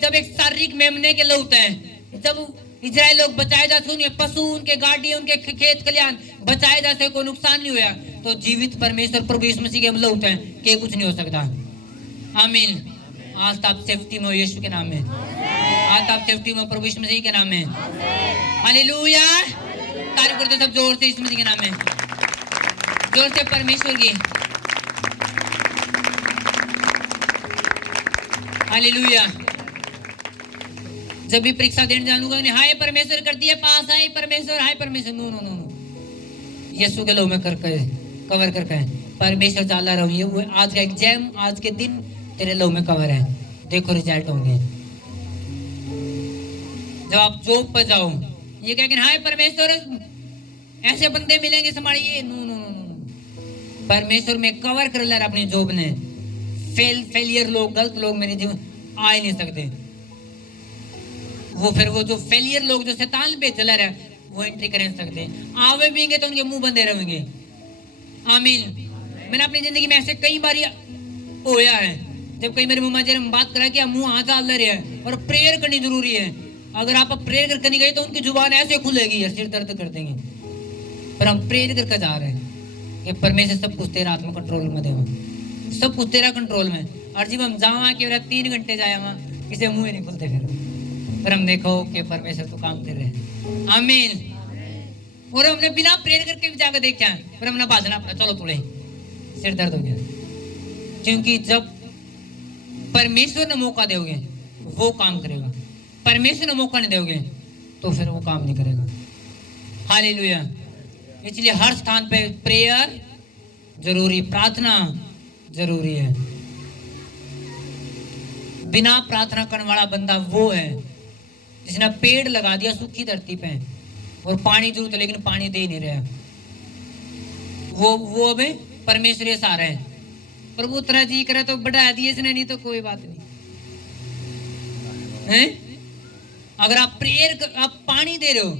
जब एक शारीरिक मेमने के लोग होते हैं, जब इजराइल लोग बचाए जाते, उनके पशु, उनके गाड़ी, उनके खेत खलियान बचाए जाते, कोई नुकसान नहीं हुआ, तो जीवित परमेश्वर प्रभु यीशु मसीह के लोग होते हैं कि कुछ नहीं हो सकता। आमीन। आज आप सेफ्टी में हो यीशु के नाम में, आज आप सेफ्टी में प्रभु यीशु मसीह के नाम में। हालेलुया। तारीफ करते सब जोर से यीशु मसीह के नाम में, जोर से परमेश्वर की। हालेलुया। जब भी परीक्षा देने जानूंगा, हाय परमेश्वर कर दिया पास, हाय परमेश्वर, हाय परमेश्वर, नो नो नो नो, यीशु के लौ में करके कवर करके परमेश्वर चाला रहा हूं। ये आज का एग्जाम, आज के दिन तेरे लौ में कवर है, देखो रिजल्ट होंगे। जब आप जॉब पर जाओ, ये कह के हाय परमेश्वर ऐसे बंदे मिलेंगे संभालिए, नो नो नो नो, परमेश्वर में कवर कर ले अपनी जॉब ने। फेलियर लोग, गलत लोग मेरे जीवन आ ही नहीं सकते। वो जो फेलियर लोग जो शैतान पे चला रहा है, वो एंट्री कर नहीं सकते। आवे भी तो उनके मुंह बंदे रहेंगे। आमीन। मैंने अपनी जिंदगी में ऐसे कई बार होया है, जब कई मेरे मम्मा जी ने बात करा कि मुंह हाथ डाल रहे हैं और प्रेयर करनी जरूरी है। अगर आप प्रेयर करने गए तो उनकी जुबान ऐसे खुलेगी, सिर दर्द कर देंगे। पर हम प्रेयर करके जा रहे हैं कि परमेश्वर सब कुछ तेरा आत्मा कंट्रोल में देवा, सब कुछ तेरा कंट्रोल में। और जब हम जावा कि 3 घंटे जाए वहाँ किसी मुंह नहीं खुलते फिर हम देखो कि परमेश्वर तो काम कर रहे हैं। आमीन। और हमने बिना प्रेयर करके भी जाकर देखा है, पर हमने भाजना पड़ा, चलो थोड़े सिर दर्द हो गया। क्योंकि जब परमेश्वर ने मौका दोगे वो काम करेगा, परमेश्वर ने मौका नहीं दोगे तो फिर वो काम नहीं करेगा। हालेलुया। इसलिए हर स्थान पे प्रेयर जरूरी, प्रार्थना जरूरी है। बिना प्रार्थना करने वाला बंदा वो है जिसने पेड़ लगा दिया सूखी धरती पे और पानी जरूरत है लेकिन पानी दे नहीं रहा, वो अबे परमेश्वर से आ रहे हैं। प्रभु तेरा जी करे तो बढ़ा दिए इसने, नहीं तो कोई बात नहीं है। अगर आप प्रेयर आप पानी दे रहे हो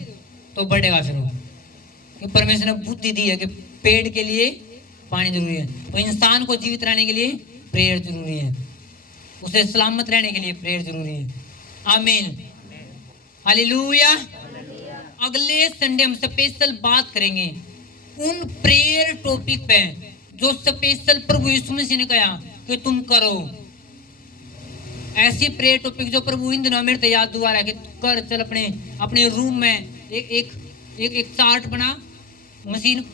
तो बढ़ेगा फिर वो, कि परमेश्वर ने बुद्धि दी है कि पेड़ के लिए पानी जरूरी है, तो इंसान को जीवित रहने के लिए प्रेयर जरूरी है, उसे सलामत रहने के लिए प्रेयर जरूरी है। आमीन। हालेलुया। अगले संडे हम स्पेशल बात करेंगे उन प्रेयर टॉपिक पे जो स्पेशल प्रभु यीशु मसीह ने कहा कि तुम करो। ऐसी प्रेयर टॉपिक जो प्रभु इन दिनों मेरे याद दुआ रहा है कि कर, चल अपने रूम में एक चार्ट बना, मशीन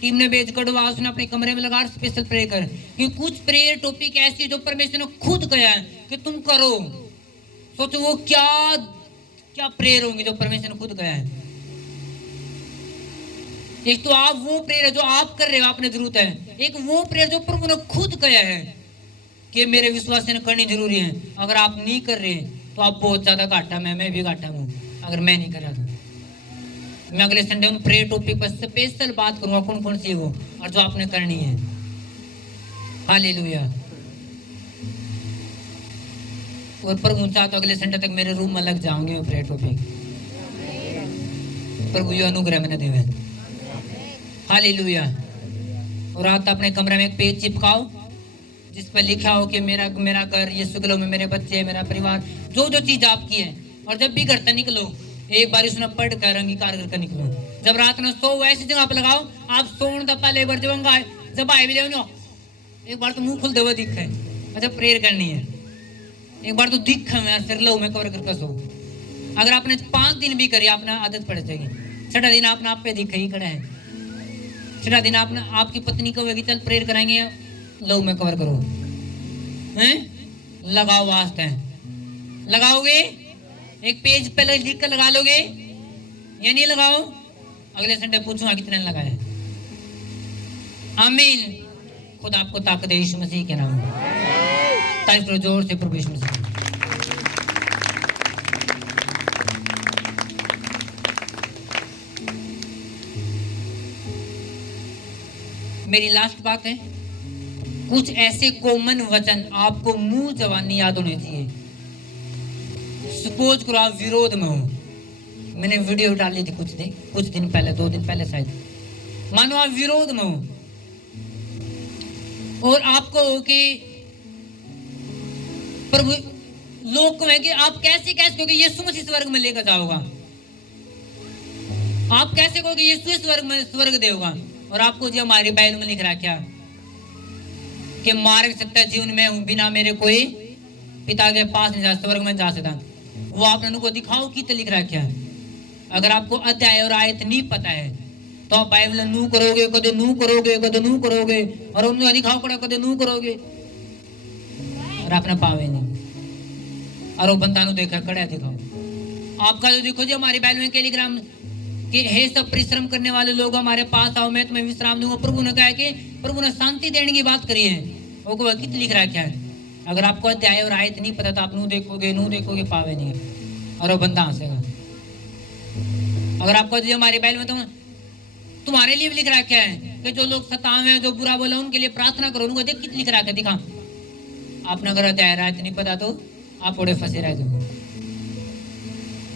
टीम ने भेज कड़वा उसने अपने कमरे में लगा, स्पेशल प्रेयर कर। क्योंकि कुछ प्रेयर टॉपिक ऐसी जो परमेश्वर ने खुद कहा है कि तुम करो। सोचो वो क्या प्रेयर होंगे जो परमेश्वर ने खुद कहा है। एक तो आप वो प्रेयर जो आप कर रहे हो आपने जरूरत है, एक वो प्रेयर जो प्रभु ने खुद कहा है कि मेरे विश्वास ने करनी जरूरी है। अगर आप नहीं कर रहे तो आप बहुत ज्यादा घाटा में, मैं भी घाटा हूँ अगर मैं नहीं कर रहा तो। मैं अगले संडे उन प्रेयर टॉपिक पर स्पेशल बात करूंगा कौन कौन सी वो और जो आपने करनी है। हालेलुया। और प्रभु चाह तो अगले संडे तक मेरे रूम में लग जाऊंगे वो प्रेयर टॉपिक। प्रभु ये अनुग्रह मैंने देवे। हालेलुया। और रात अपने कमरे में एक पेज चिपकाओ जिस पर लिखा हो कि मेरा घर, ये सुगलो में मेरे बच्चे, मेरा परिवार, जो जो चीज आपकी है। और जब भी घर से निकलो एक बार इसने पढ़ कर अंगीकार करके निकलो। जब रात में सो ऐसी जगह पे लगाओ आप सोने तो पहले एक बार जब आए भी ले एक बार तो मुंह खुलते हुए दिखे, अच्छा प्रेयर करनी है, एक बार तो दिखा मैं फिर लो मैं कवर करके सो। अगर आपने 5 दिन भी करी आपने आदत पड़ जाएगी। 6ठा दिन आपने आप पे दिखे ही खड़ा है। 6ठा दिन आपने आपकी पत्नी कहेगी चल प्रेयर कराएंगे, लो मैं कवर करो हैं, लगाओ वास्ते लगाओगे, एक पेज पे लिख कर लगा लोगे या नहीं लगाओ। अगले संडे पूछूंगा कितने लगाए। आमीन। खुद आपको ताकत दे यीशु मसीह के नाम में। तारीफ करो जोर से प्रभु यीशु मसीह। मेरी लास्ट बात है, कुछ ऐसे कॉमन वचन आपको मुंह जबानी याद होने चाहिए। सपोज करो आप विरोध में हो, मैंने वीडियो डाली थी कुछ दिन पहले, 2 दिन पहले शायद। मानो आप विरोध में हो और आपको कि प्रभु लोग कहें कि आप कैसे कहोगे यीशु मसीह स्वर्ग में लेकर जाओगा, आप कैसे कहोगे यीशु स्वर्ग देगा। और आपको जो हमारी बाइबल में लिख रहा क्या कि मार्ग सत्य जीवन में हूं, बिना मेरे कोई पिता के पास नहीं जा स्वर्ग में जा सकता। वो आपने उनको दिखाओ कि लिख रहा क्या। अगर आपको अध्याय और आयत नहीं पता है तो आप बाइबल नू करोगे, कदे नू करोगे, कदे नू करोगे, और उन्हें दिखाओ पड़ा कदे नू करोगे और आपने पावे नहीं। और वो बंदा नु देखा कड़ा दिखाओ आपका। जो देखो जी हमारी बाइबल में टेलीग्राम कि हे सब परिश्रम करने वाले लोग हमारे पास आओ, मैं तुम्हें विश्राम दूंगा। प्रभु ने कहा है कि प्रभु ने शांति देने की बात करी है। वो कित लिख रहा है क्या है। अगर आपको अध्याय और आयत नहीं पता तो आप नू देखोगे पावे नहीं और वो बंदा हंसेगा। अगर आपको हमारे बाइबल में तो तुम्हारे लिए भी लिख रहा क्या है कि जो लोग सतावे जो बुरा बोला उनके लिए प्रार्थना करो। उनको देख कित लिख रहा है दिखा। आपने अगर अध्याय और आयत नहीं पता तो आप बड़े फंसे रह जाओगे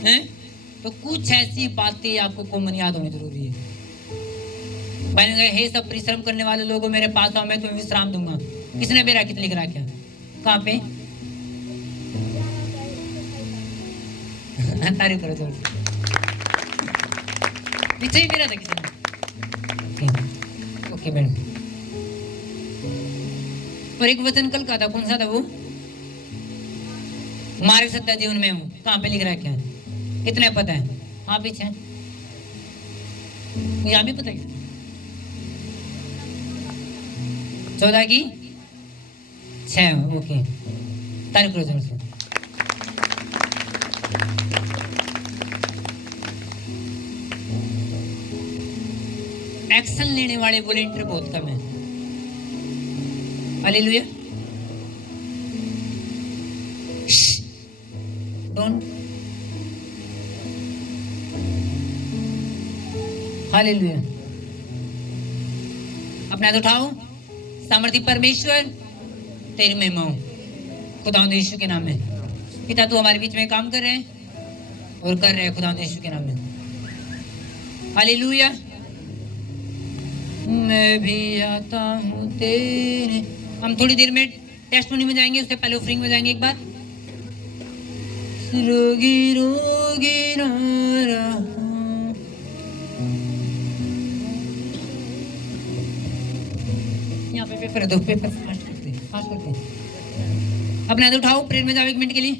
हैं। तो कुछ ऐसी बातें आपको कॉमन याद होनी जरूरी है। मैंने कहा हे सब परिश्रम करने वाले लोगों मेरे पास आओ, मैं तुम्हें विश्राम दूंगा। किसने मेरा कित लिख रहा क्या, कहाँ पे तारीफ करो जोर से। नीचे ही मेरा था किसी ने के बैठ। और एक वचन कल का था, कौन सा था वो? मार्ग सत्य जीवन में हूँ, कहाँ पे लिख रहा है क्या? कितने पता है? हाँ पीछे यहाँ भी पता है 14 की 6। ओके, तारीख करो जोर से। एक्शन लेने वाले वॉलंटियर बहुत कम है। हालेलुया। डोंट। हालेलुया। अपना हाथ उठाओ। सामर्थी परमेश्वर तेरी महिमा हो खुदावंद यीशु के नाम में। पिता तू हमारे बीच में काम कर रहे हैं और कर रहे हैं खुदावंद यीशु के नाम में। हालेलुया। मैं भी आता हूँ तेरे। हम थोड़ी देर में टेस्टमनी में जाएंगे, उससे पहले ऑफरिंग में जाएंगे एक बार। रोगी रोगी ना रहा। यहाँ पे पेपर है, दो पेपर फास्ट करते अपने हाथ उठाओ, प्रेयर में जाओ 1 मिनट के लिए।